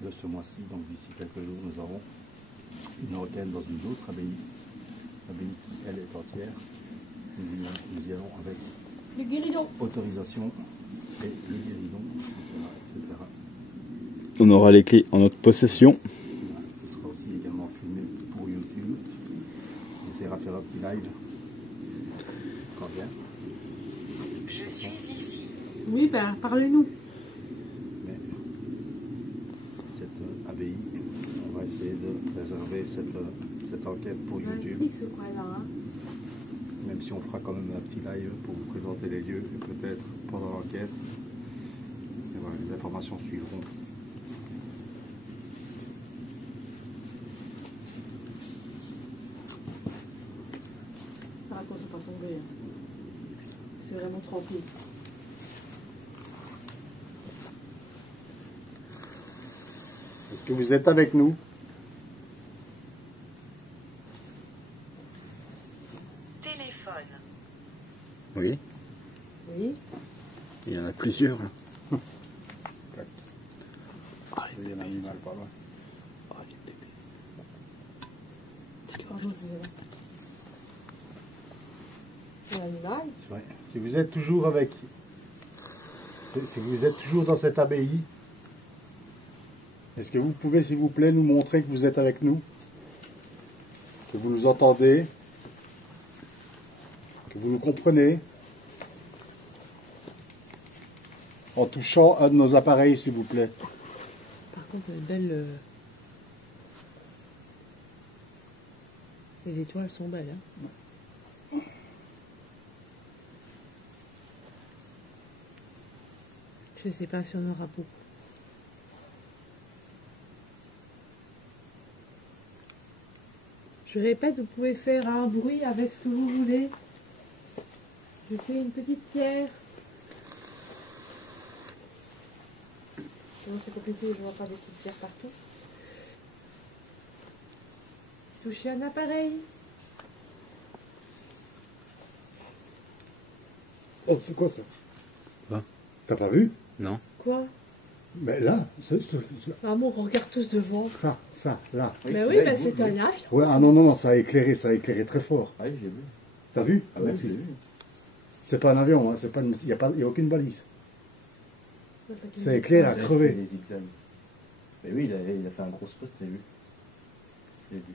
10 de ce mois-ci, donc d'ici quelques jours, nous avons une organe dans une autre abbaye. L'abbaye qui, elle, est entière. Nous y allons avec Le guéridon. autorisation et le guérison, etc. On aura les clés en notre possession. Ce sera aussi également filmé pour YouTube. On essaiera de faire un petit live quand bien. Je suis ici. Oui, ben, parlez-nous. Mais cette abbaye, on va essayer de préserver cette enquête pour YouTube. Ce coin-là, hein. Même si on fera quand même un petit live pour vous présenter les lieux et peut-être pendant l'enquête. Et voilà, les informations suivront. Ah, attention, pas tomber. Hein. C'est vraiment trempé. Est-ce que vous êtes avec nous? Téléphone. Oui. Oui. Il y en a plusieurs là. Il y en a un animal pas loin. Bonjour, vous avez. C'est l'animal. Ouais. Si vous êtes toujours avec, si vous êtes toujours dans cette abbaye, est-ce que vous pouvez, s'il vous plaît, nous montrer que vous êtes avec nous, que vous nous entendez, que vous nous comprenez, en touchant un de nos appareils, s'il vous plaît. Par contre, belle. Les étoiles sont belles. Hein. Je ne sais pas si on aura beaucoup. Je répète, vous pouvez faire un bruit avec ce que vous voulez. Je fais une petite pierre. Non, c'est compliqué, je vois pas des petites pierres partout. Toucher un appareil. Oh, c'est quoi ça? Quoi? T'as pas vu? Non. Quoi? Mais là, Maman, on regarde tous devant. ça, là. Mais oui, mais c'est un avion. Ouais, ah non, ça a éclairé très fort. Ah oui, j'ai vu. T'as vu? Ah ouais, j'ai vu. C'est pas un avion, hein, il n'y a aucune balise. qui Ça me- éclaire à Ouais, crever. les zigzags. Mais oui, il a fait un gros spot, j'ai vu. J'ai vu.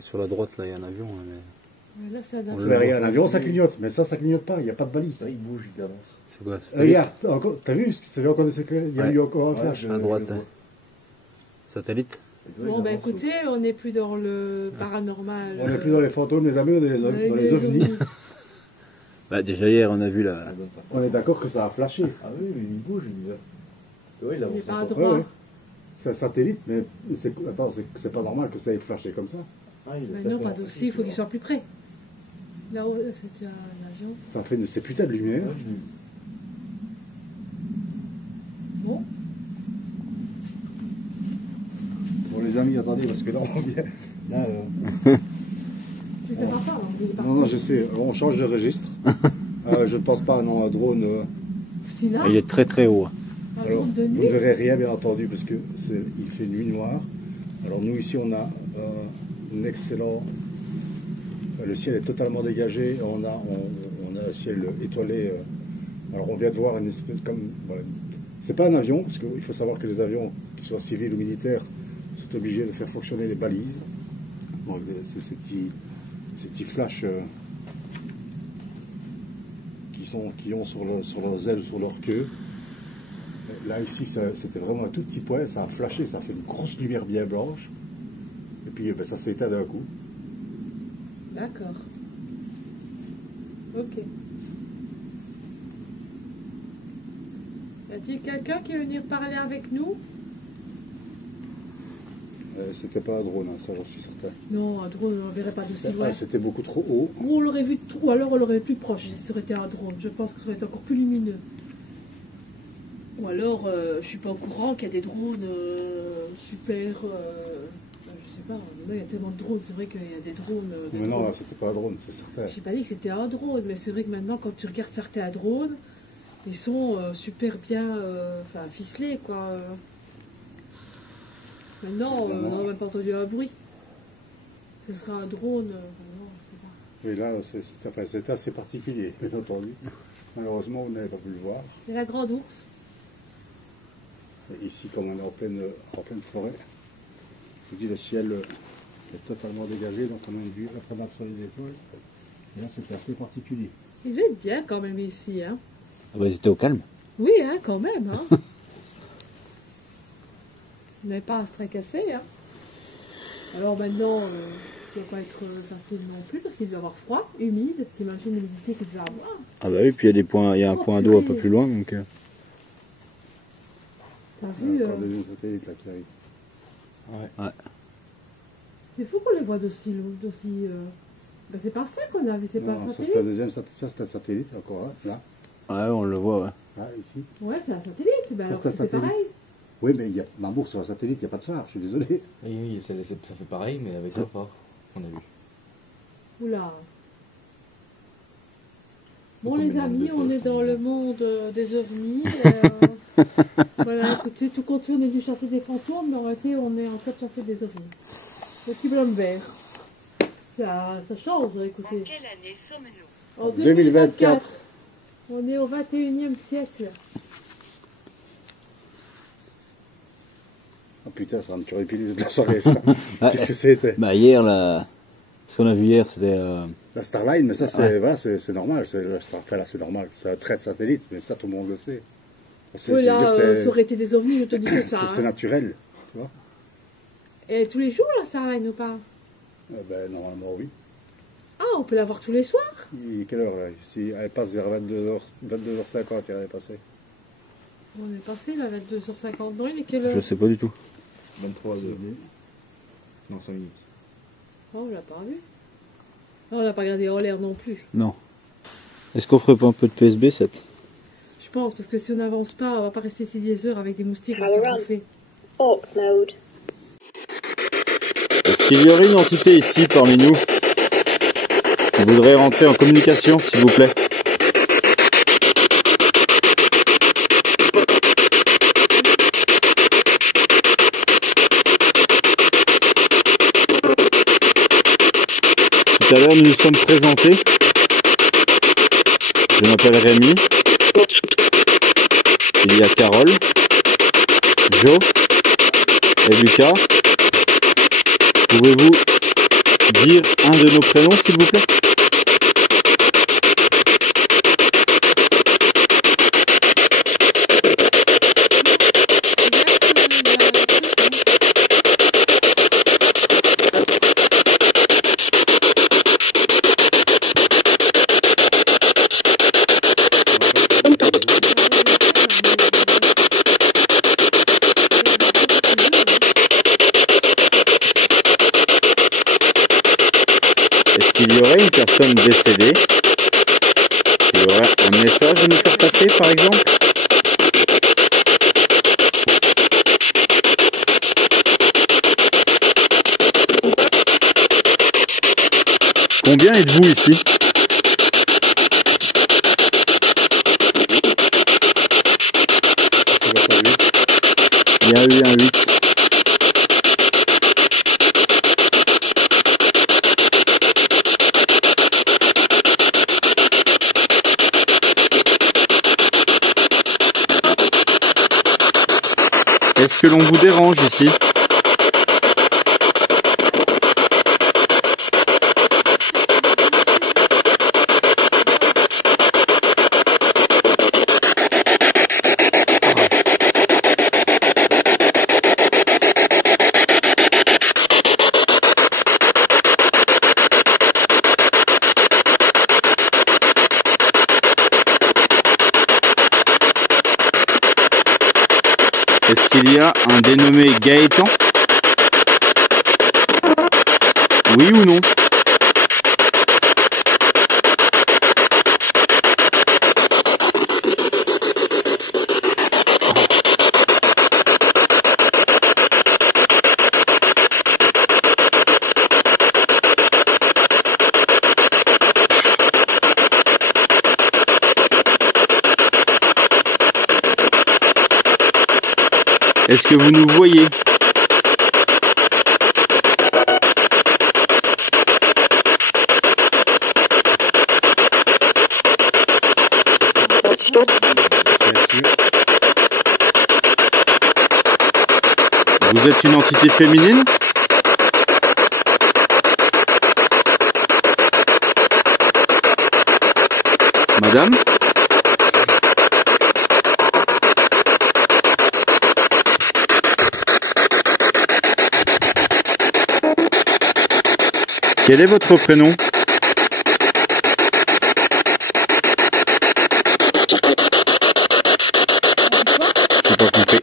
Sur la droite, là, il y a un avion. Hein, mais... Mais là, c'est un On avion. le Mais voit. regarde, un avion, ça clignote. Mais ça clignote pas, il n'y a pas de balise. Ça, il bouge d'avance. C'est quoi? C'est Regarde, encore, t'as vu? C'est là encore des éclairs. Il y a Ouais. eu encore un flash. à droite. Hein. Satellite? Bon, bah écoutez, on n'est plus dans le paranormal. On n'est plus dans les fantômes, les amis, on est dans les ovnis. Bah, déjà hier, on a vu la. On est d'accord que ça a flashé. Ah oui, mais il bouge, il va. Tu vois, il Il avance n'est pas à encore. droit. Ouais. C'est un satellite, mais c'est pas normal que ça ait flashé comme ça. Ah, il a Mais fait non, peur. pas d'aussi, il faut qu'il soit plus près. Là-haut, c'est un avion. Ça fait de ces putains de lumière. Ouais, je l'ai vu. Bon, Bon les amis, attendez, parce que là on vient. Là, tu ne verras pas, hein, il est parti. non, je sais, on change de registre. Je ne pense pas, non, un drone. Si là, Il est très très haut. un Alors, drone de vous ne nuit, verrez rien, bien entendu, parce que il fait nuit noire. Alors nous ici, on a un excellent. Le ciel est totalement dégagé. On a un ciel étoilé. Alors on vient de voir une espèce comme. Voilà. C'est pas un avion, parce qu'il faut savoir que les avions, qu'ils soient civils ou militaires, sont obligés de faire fonctionner les balises. Donc, c'est ces petits flashs qui ont sur leurs ailes ou sur leur queue. Là ici, c'était vraiment un tout petit point, ça a flashé, ça a fait une grosse lumière bien blanche. Et puis ça s'est éteint d'un coup. d'accord. Ok. Y a-t-il quelqu'un qui veut venir parler avec nous? C'était pas un drone, hein, ça j'en suis certain. Non, un drone, on ne verrait pas d'aussi loin. C'était beaucoup trop haut. Ou on l'aurait vu, ou alors on l'aurait vu plus proche, ça aurait été un drone. Je pense que ça aurait été encore plus lumineux. Ou alors, je suis pas au courant qu'il y a des drones super. Je sais pas, là il y a tellement de drones, c'est vrai qu'il y a des drones. Mais non, c'était pas un drone, c'est certain. J'ai pas dit que c'était un drone, mais c'est vrai que maintenant, quand tu regardes certains drones, ils sont super bien ficelés, quoi. Maintenant, on n'a même pas entendu un bruit. Ce sera un drone, non, je sais pas. Et là, c'était assez particulier, bien entendu. Malheureusement, vous n'avez pas pu le voir. Il y a la grande ours. Et ici, comme on est en pleine forêt, je vous dis, le ciel est totalement dégagé, donc on a une vue incroyable sur les étoiles. Et là, c'était assez particulier. Il devait être bien quand même ici, hein. Ah bah, ils étaient au calme. Oui, hein, quand même, hein. On n'avait pas à se tracasser, hein. Alors maintenant, il ne doit pas être facile non plus, parce qu'il doit avoir froid, humide. T'imagines l'humidité qu'il devait avoir. Ah bah oui, puis il y a un point d'eau un peu plus loin, donc. T'as Il y vu a encore des satellites là qui arrivent. Ouais. C'est fou qu'on les voit d'aussi loin, d'aussi... Ben, c'est pas ça qu'on a vu, c'est pas Non, un ça satellite. c'est un deuxième, ça c'est un satellite, encore un, là, Ouais, on le voit, ouais. là, ici. Ouais, c'est un satellite, ben Ça, alors c'est un c'était satellite. pareil. Oui, mais il y a Mambourg sur un satellite, il n'y a pas de phare, je suis désolé. Oui, ça fait pareil, mais avec le phare, on a vu. Oula. Bon Comme les une amis, bande de on est fauves. dans le monde des ovnis. Voilà, écoutez, tout compte fait, on est venu chasser des fantômes, mais en réalité, on est en train de chasser des ovnis. Le petit bonhomme vert. Ça change, En écoutez. quelle année sommes-nous? En 2024. On est au 21e siècle. Oh putain, ça va me tuer de la soirée, ça. Qu'est-ce que c'était? Bah hier, là, ce qu'on a vu hier, c'était... La Starline, mais ça, c'est Ouais. voilà, c'est normal. La Starline, c'est normal. C'est un trait de satellite, mais ça, tout le monde le sait. C'est- Oui, je veux là, dire, c'est- ça aurait été des ovnis, je te dis que ça. c'est Hein. naturel, tu vois. Et tous les jours, là, ça règne ou pas? Ben, normalement, oui. Ah, on peut la voir tous les soirs? Il est quelle heure, là? Si elle passe vers 22h50, elle est passée. On est passé, là, 22h50. Non, il est quelle heure? Je sais pas du tout. 23 heures. Non, 5 minutes. Oh, on l'a pas vu. Non, on l'a pas regardé en l'air non plus. Non. Est-ce qu'on ferait pas un peu de PSB 7? Je pense, parce que si on n'avance pas, on va pas rester ici des heures avec des moustiques, on va se bouffer. Orc mode. Est-ce qu'il y aurait une entité ici parmi nous qui voudrait rentrer en communication, s'il vous plaît? Tout à l'heure, nous nous sommes présentés. Je m'appelle Rémi. Il y a Carole, Jo et Lucas. Pouvez-vous dire un de nos prénoms, s'il vous plaît? Il y aurait une personne décédée, il y aurait un message à nous faire passer par exemple. Combien êtes-vous ici? Il y a eu un 8. Est-ce que l'on vous dérange ici? Est-ce qu'il y a un dénommé Gaëtan? Oui ou non? Est-ce que vous nous voyez? Vous êtes une entité féminine? Madame? Quel est votre prénom? J'ai pas compris.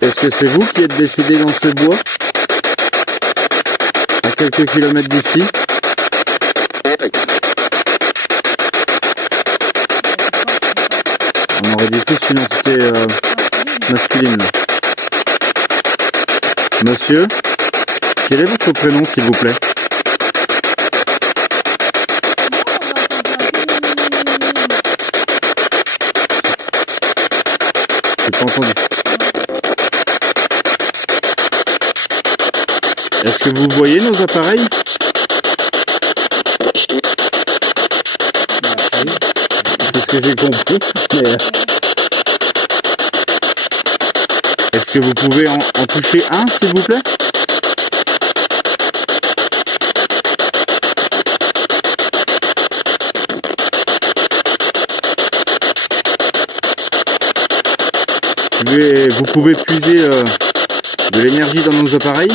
Est-ce que c'est vous qui êtes décédé dans ce bois, à quelques kilomètres d'ici? On aurait dit plus une entité masculine. Monsieur, quel est votre prénom s'il vous plaît? J'ai pas entendu. Est-ce que vous voyez nos appareils? C'est ce que j'ai compris, mais... Est-ce que vous pouvez en toucher un, s'il vous plaît? Vous pouvez puiser de l'énergie dans nos appareils?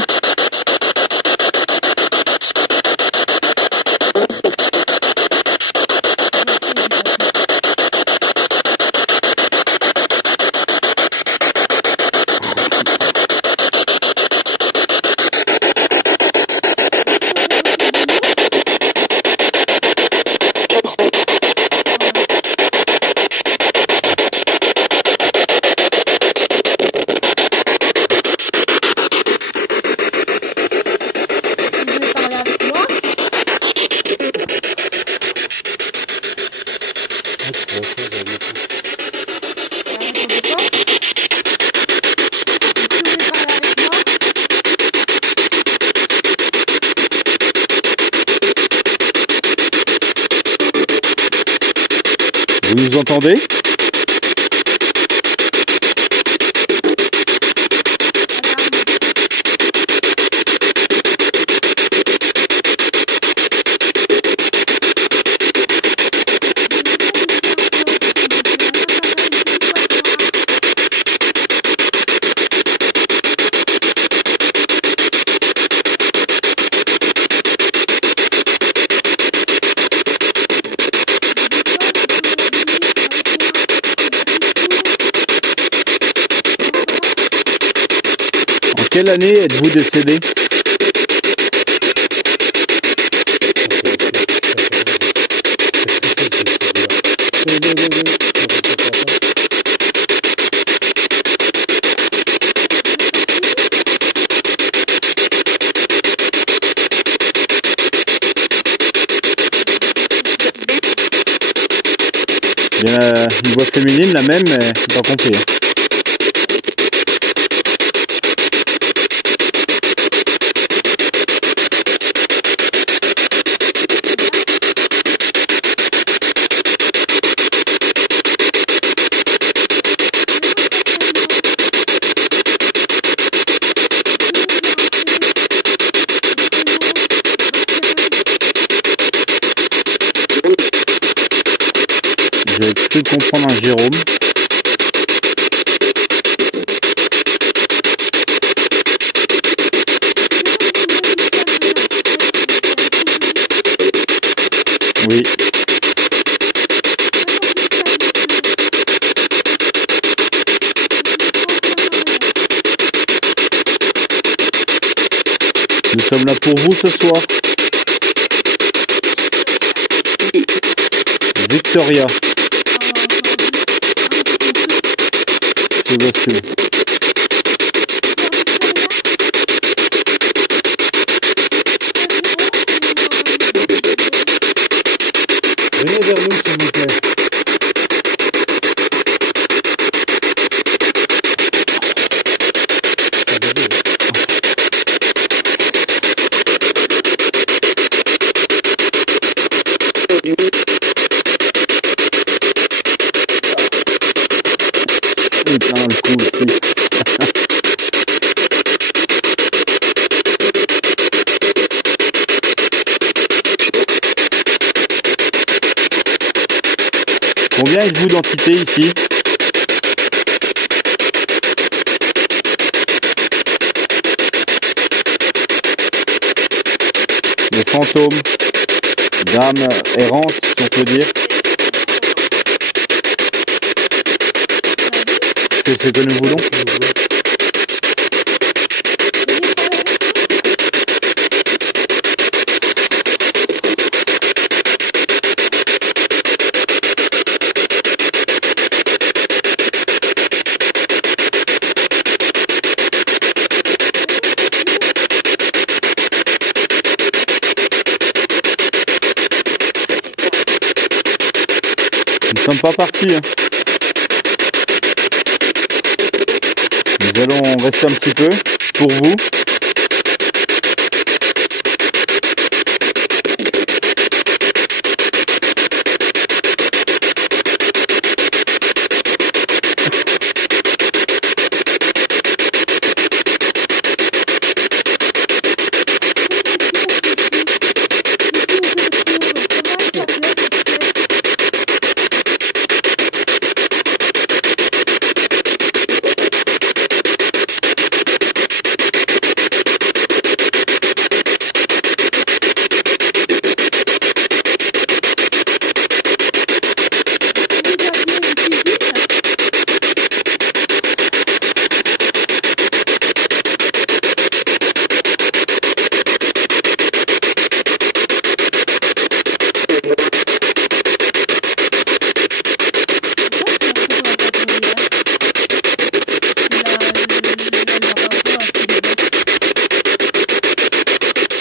Vous nous entendez? En quelle année êtes-vous décédé? Il y a une voix féminine, la même, mais pas compris. J'ai cru comprendre un Jérôme. Oui. Nous sommes là pour vous ce soir. Victoria. Sébastien. Venez vers nous s'il vous plaît. Putain, le coup aussi. Combien êtes-vous d'entités ici? Les fantômes, d'âmes errantes, si on peut dire. C'est ce que nous voulons. Nous ne sommes pas partis. Hein. Nous allons rester un petit peu pour vous.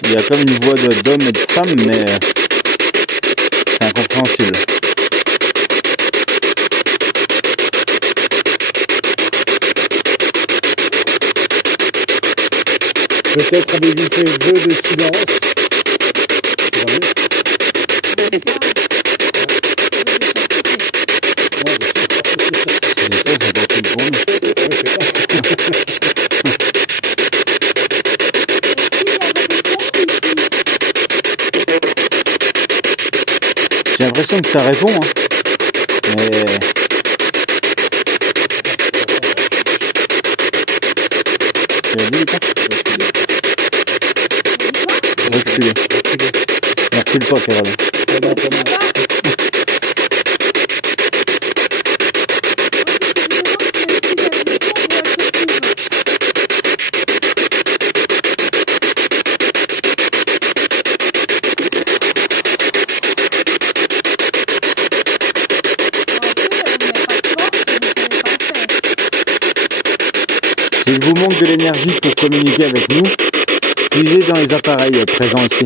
Il y a comme une voix d'homme et de femme, mais c'est incompréhensible. Peut-être avez-vous fait jeu de silence. Jamais. J'ai l'impression que ça répond, hein. Mais... Tu l'as dit, Lucas ? Reculez. Ne recule pas, Caroline. S'il vous manque de l'énergie pour communiquer avec nous, puisez dans les appareils présents ici.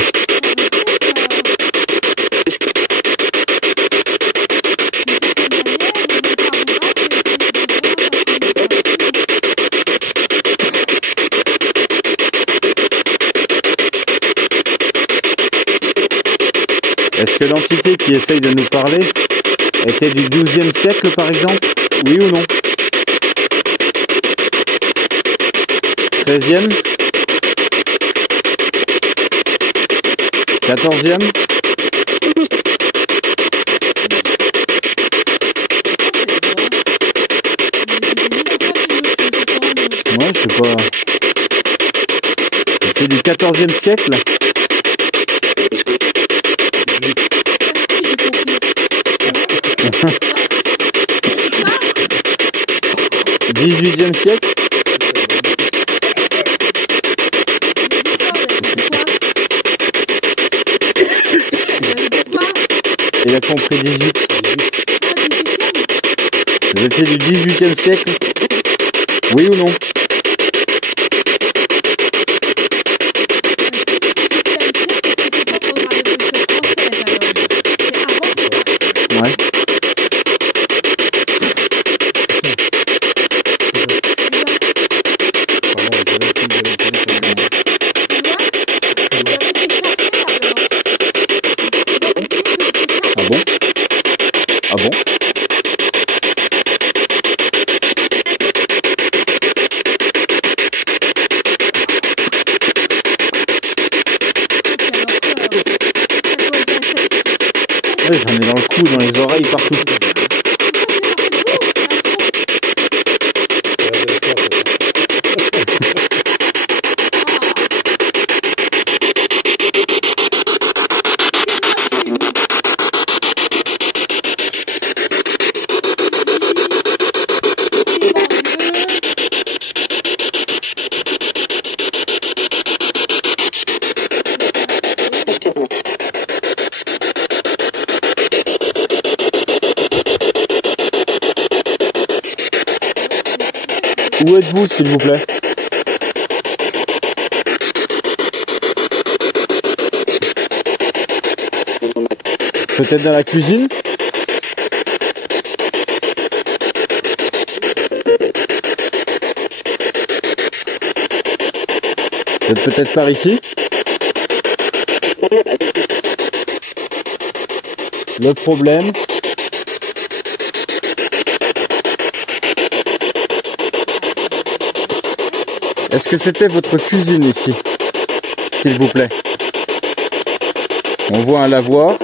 Est-ce que l'entité qui essaye de nous parler était du XIIe siècle par exemple? Oui ou non? 13e? 14e? Ouais, je sais pas. C'est du 14e siècle? 18e siècle? Il a compris 18. Vous étiez du 18e siècle? Oui ou non? Ouais. Ah bon? Ah bon? Ouais, j'en ai dans le cou, dans les oreilles, partout. Où êtes-vous, s'il vous plaît? Peut-être dans la cuisine? Vous êtes peut-être par ici? Le problème... Est-ce que c'était votre cuisine ici, s'il vous plaît? On voit un lavoir.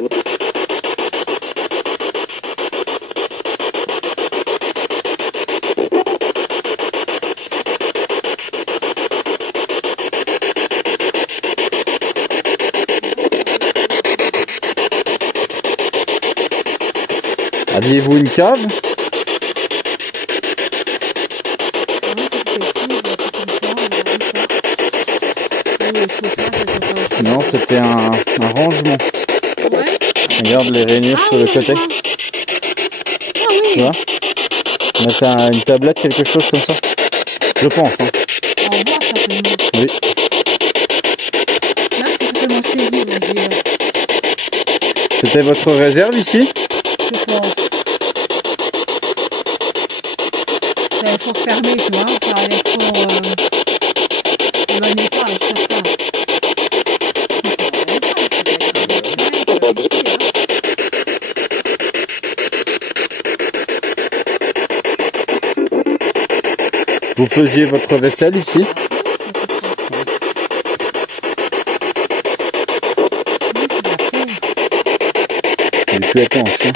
Aviez-vous une cave? Non, c'était un rangement. Ouais. Regarde les rainures sur le côté. Ah oui. Tu vois? Mettre une tablette, quelque chose comme ça. Je pense. Hein. En bois, certainement. Oui. Là, c'est certainement saisi. C'était votre réserve ici? Je pense. Il faut fermer, tu vois. Il faut même un étage, certain. Vous faisiez votre vaisselle ici? Il est plus étanche, hein.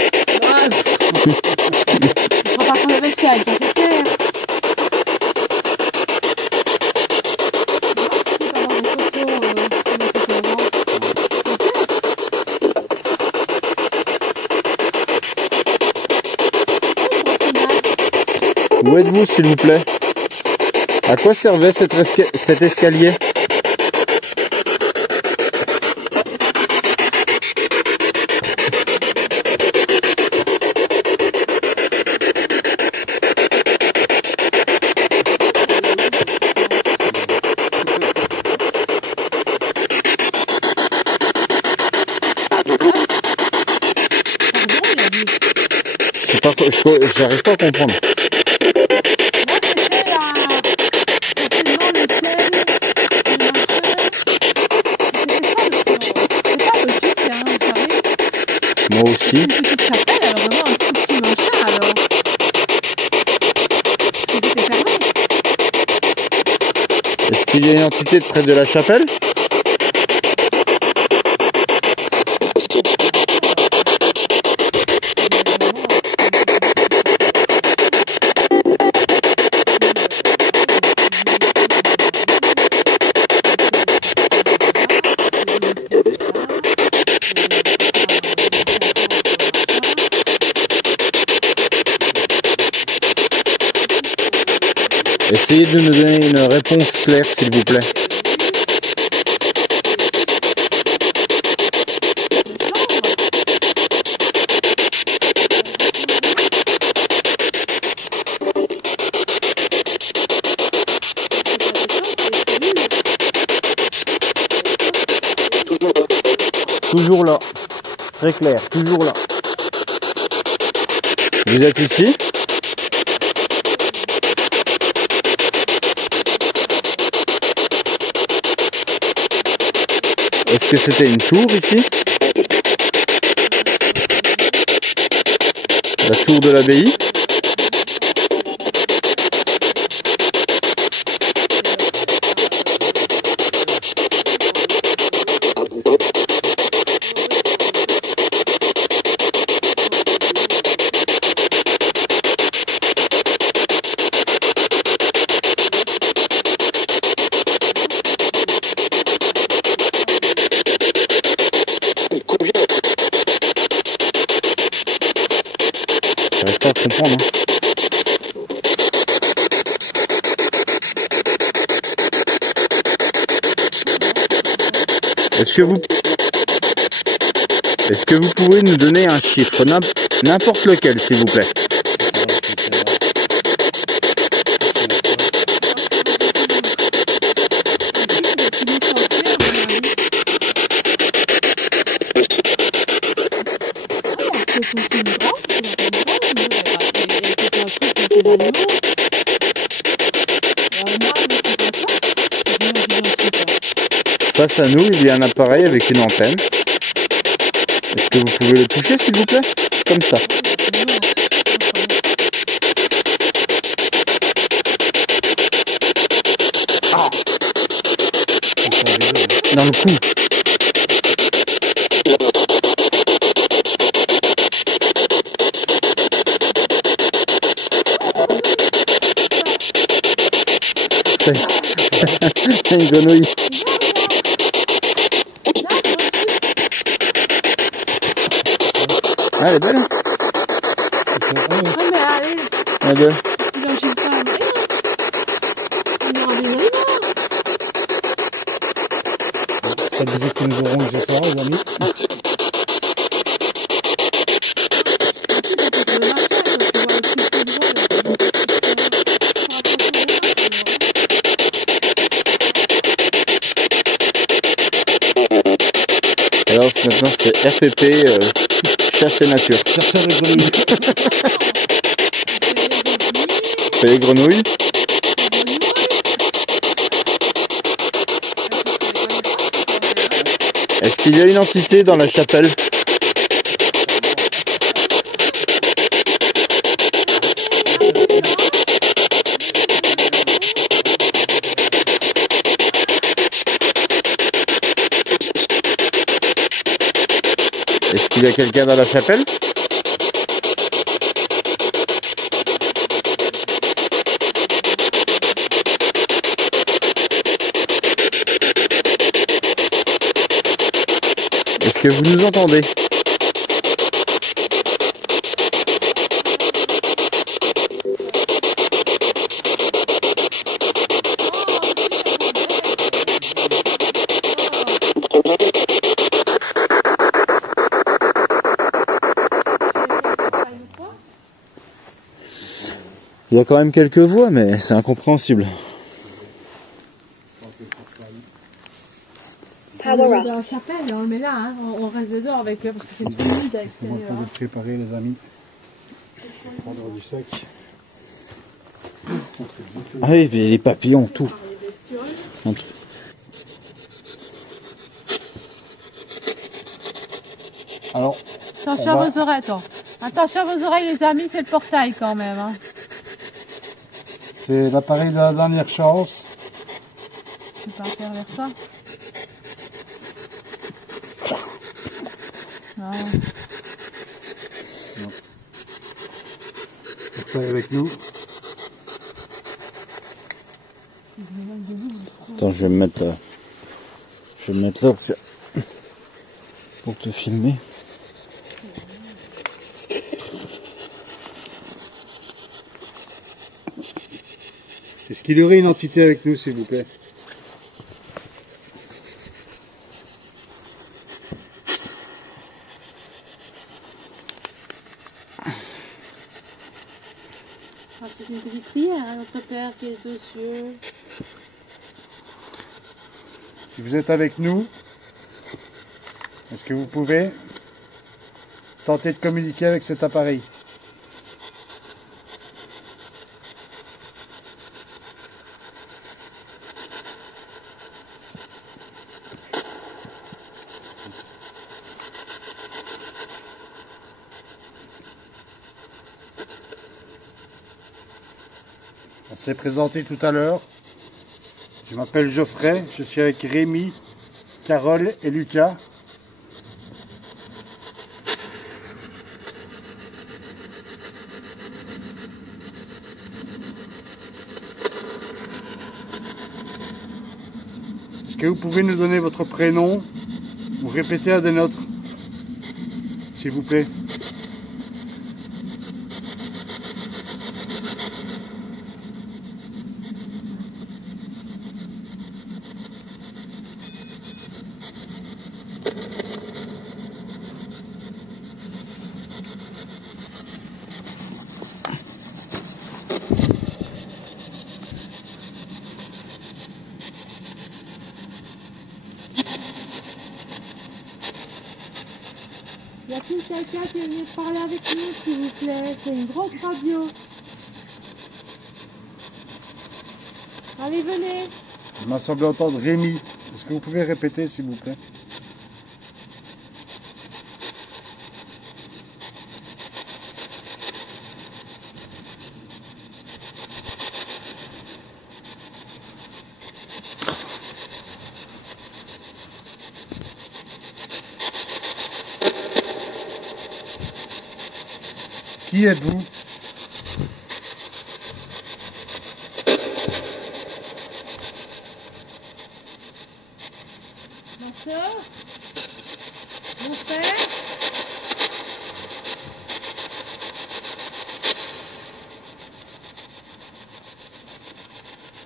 On prend pas pour la vaisselle, ça c'est clair. Où êtes-vous, s'il vous plaît? À quoi servait cet escalier? J'arrive pas à comprendre. Moi aussi. Une petite chapelle, alors vraiment un tout petit machin, alors. C'était fermé. Est-ce qu'il y a une entité près de la chapelle? Essayez de me donner une réponse claire, s'il vous plaît. Toujours là. Très clair, toujours là. Vous êtes ici? Est-ce que c'était une tour ici? La tour de l'abbaye? J'arrive pas à comprendre. Hein. Est-ce que vous pouvez nous donner un chiffre, n'importe lequel, s'il vous plaît? Face à nous, il y a un appareil avec une antenne. Est-ce que vous pouvez le toucher, s'il vous plaît? Comme ça. Ah. Dans le cou. C'est une grenouille. Ah, elle est belle. Elle est belle. Ça disait que nous aurons une soirée, les amis. Alors maintenant c'est FPP chasse et nature. Chasseur et grenouille. C'est les grenouilles. Est-ce qu'il y a une entité dans la chapelle? Est-ce qu'il y a quelqu'un dans la chapelle? Est-ce que vous nous entendez? Il y a quand même quelques voix, mais c'est incompréhensible. On le met dans la chapelle, on le met là, hein. On reste dedans avec parce que c'est trop humide à On va l'extérieur. vous préparer les amis. Prendre du sec. Ah oui, les papillons, tout. Entre- Alors, Attention à vos oreilles, attends. Attention à vos oreilles les amis, c'est le portail quand même. Hein. c'est l'appareil de la dernière chance. Je peux pas faire vers ça. Non. Restez avec nous. Attends, je vais me mettre là pour te filmer. Est-ce qu'il y aurait une entité avec nous, s'il vous plaît? Ah, c'est une petite prière, hein, notre Père qui est aux cieux. Si vous êtes avec nous, est-ce que vous pouvez tenter de communiquer avec cet appareil? On s'est présenté tout à l'heure. Je m'appelle Geoffrey, je suis avec Rémi, Carole et Lucas. Est-ce que vous pouvez nous donner votre prénom ou répéter un des nôtres, s'il vous plaît? Y a-t-il quelqu'un qui veut parler avec nous, s'il vous plaît? C'est une grosse radio. Allez, venez. Il m'a semblé entendre Rémi. Est-ce que vous pouvez répéter, s'il vous plaît? Qui êtes-vous? Ma soeur? Mon frère?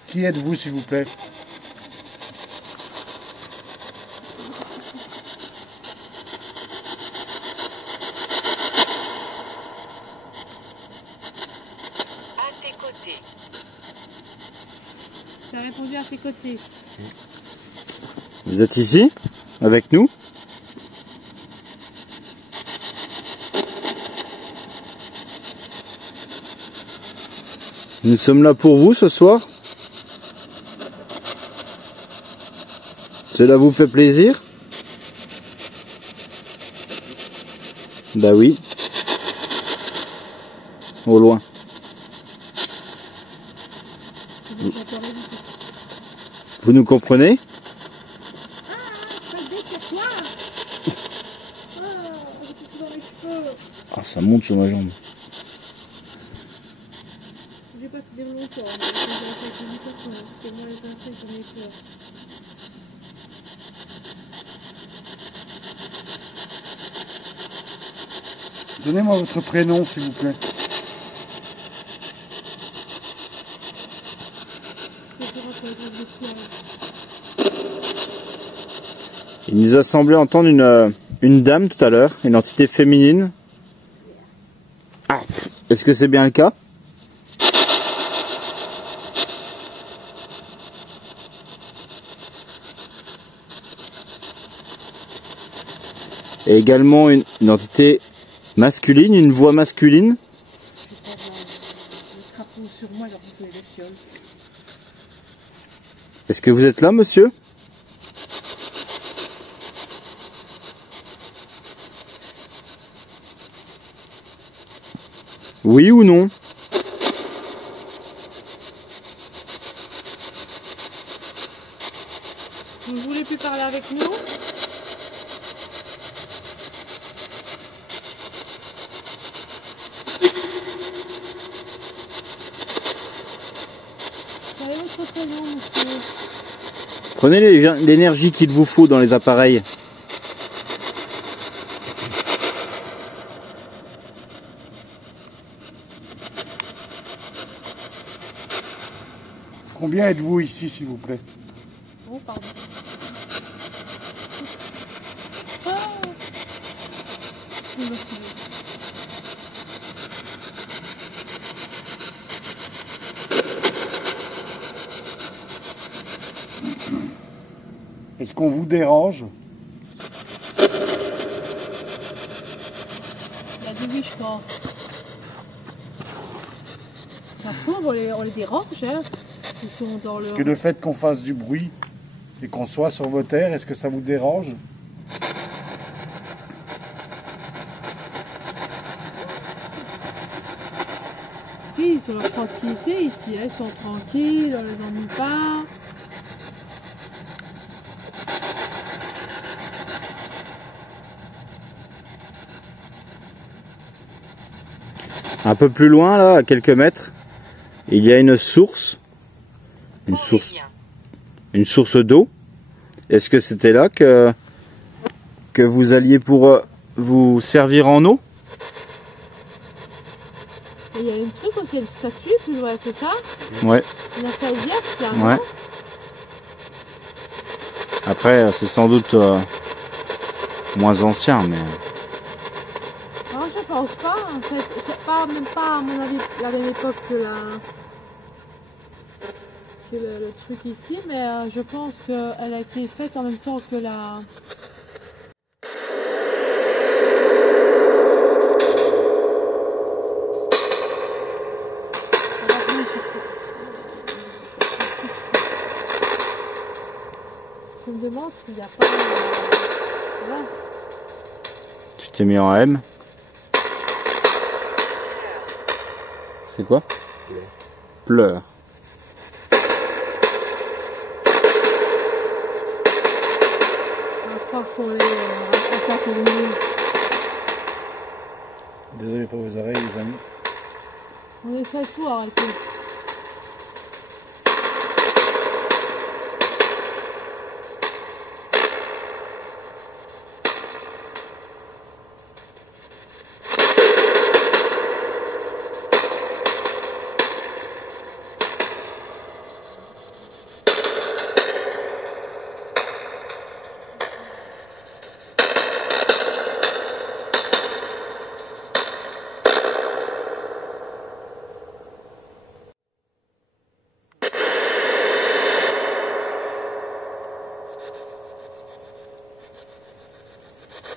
Qui êtes-vous, s'il vous plaît? À tes côtés. T'as répondu à tes côtés. Vous êtes ici, avec nous? Nous sommes là pour vous ce soir. Cela vous fait plaisir? Bah oui. Au loin. Vous nous comprenez? Ah, ça monte sur ma jambe. Je vais pas te dire longtemps, mais c'est moi les insectes, j'en ai peur. Donnez-moi votre prénom, s'il vous plaît. Il nous a semblé entendre une dame tout à l'heure, une entité féminine. Ah, est-ce que c'est bien le cas? Et également une entité masculine, une voix masculine. Je vais prendre le crapaud sur moi alors que c'est les bestioles. Est-ce que vous êtes là, monsieur? Oui ou non? Vous ne voulez plus parler avec nous? Quel est votre prénom, monsieur? Prenez l'énergie qu'il vous faut dans les appareils. Combien êtes-vous ici, s'il vous plaît? Oh, pardon. Ah. Est-ce qu'on vous dérange? Il y a des je pense. Ça fout, on les dérange, hein. Ils sont dans Est-ce que le fait qu'on fasse du bruit et qu'on soit sur vos terres, est-ce que ça vous dérange? Si, ils ont leur tranquillité ici, hein. Ils sont tranquilles, on les ennuie pas. Un peu plus loin, là, à quelques mètres, il y a une source. Une source d'eau. Est-ce que c'était là que vous alliez pour vous servir en eau? Et il y a un truc aussi, il y a une statue plus loin, c'est ça? Ouais. Une saïdière, là, Ouais. Après, c'est sans doute moins ancien, mais... Non, je pense pas. C'est pas, même pas, à mon avis, la même époque que le truc ici, mais je pense qu'elle a été faite en même temps que la... Je me demande s'il n'y a pas... Voilà. Tu t'es mis en M? C'est quoi? Pleure. Je crois qu'on les attaque au milieu. Désolé pour vos oreilles, les amis. On essaie tout arrêter.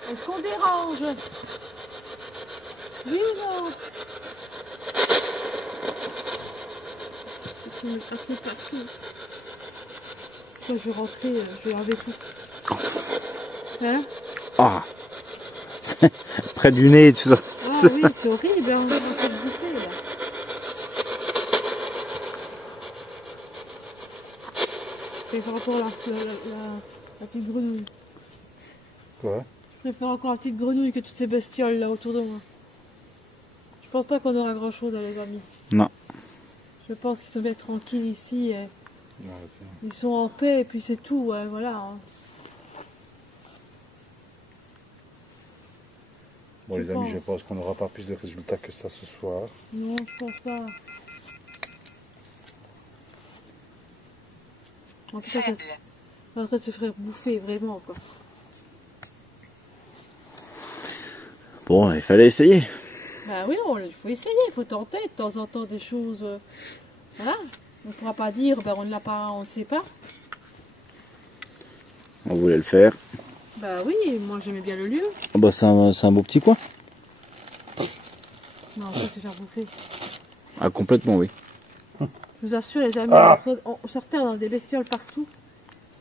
Est-ce qu'on dérange? Oui, non. C'est parti. Je vais rentrer, je vais enlever tout. Hein? Ah. près du nez et tout ça. Ah oui, c'est horrible, hein, on va se le bouffer là. Je préfère encore la petite grenouille. Quoi? Je préfère encore la petite grenouille que toutes ces bestioles là autour de moi. Je pense pas qu'on aura grand chose à les amis. Non. Je pense qu'ils sont bien tranquilles ici. Et Ouais, ils sont en paix et puis c'est tout, ouais, voilà. Hein. bon, les Je amis, pense. je pense qu'on n'aura pas plus de résultats que ça ce soir. Non, je pense pas. En tout cas, Faible. on est en train de se faire bouffer, vraiment, quoi. Bon, il fallait essayer. Bah oui, il faut essayer, il faut tenter de temps en temps des choses. Voilà. On ne pourra pas dire, ben on ne l'a pas, on ne sait pas. On voulait le faire. Bah oui, moi j'aimais bien le lieu. Oh bah c'est un beau petit coin. Non, ça c'est faire bouffer. Ah complètement oui. Je vous assure les amis, on sortait dans des bestioles partout.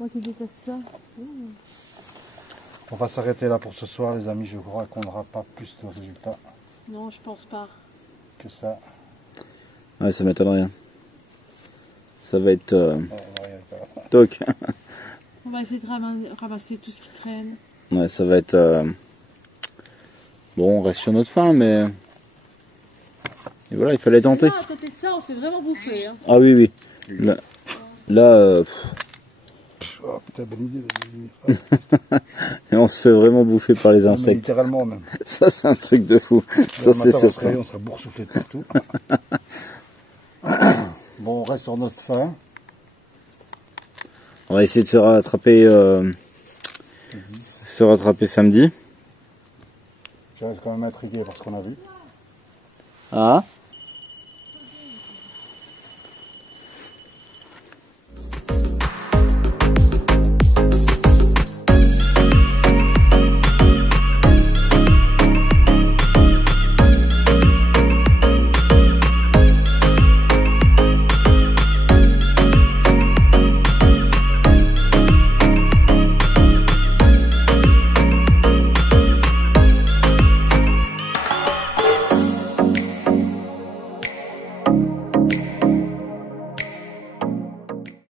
Moi qui déteste ça. On va s'arrêter là pour ce soir, les amis. Je crois qu'on n'aura pas plus de résultats Non, je pense pas. que ça. Ouais ça m'étonne rien. Ça va être On va rien faire. toc. On va essayer de ramasser tout ce qui traîne. Ouais ça va être bon on reste sur notre faim mais et voilà il fallait tenter. Là, à côté de ça, on s'est vraiment bouffé. Hein. Ah oui oui. Là Oh putain, bonne idée. et on se fait vraiment bouffer par les Non, mais insectes. littéralement même. Ça c'est un truc de fou. Ça c'est certain. On sera boursouflé de partout. Bon, on reste sur notre faim. On va essayer de se rattraper samedi. Je reste quand même intrigué par ce qu'on a vu. Ah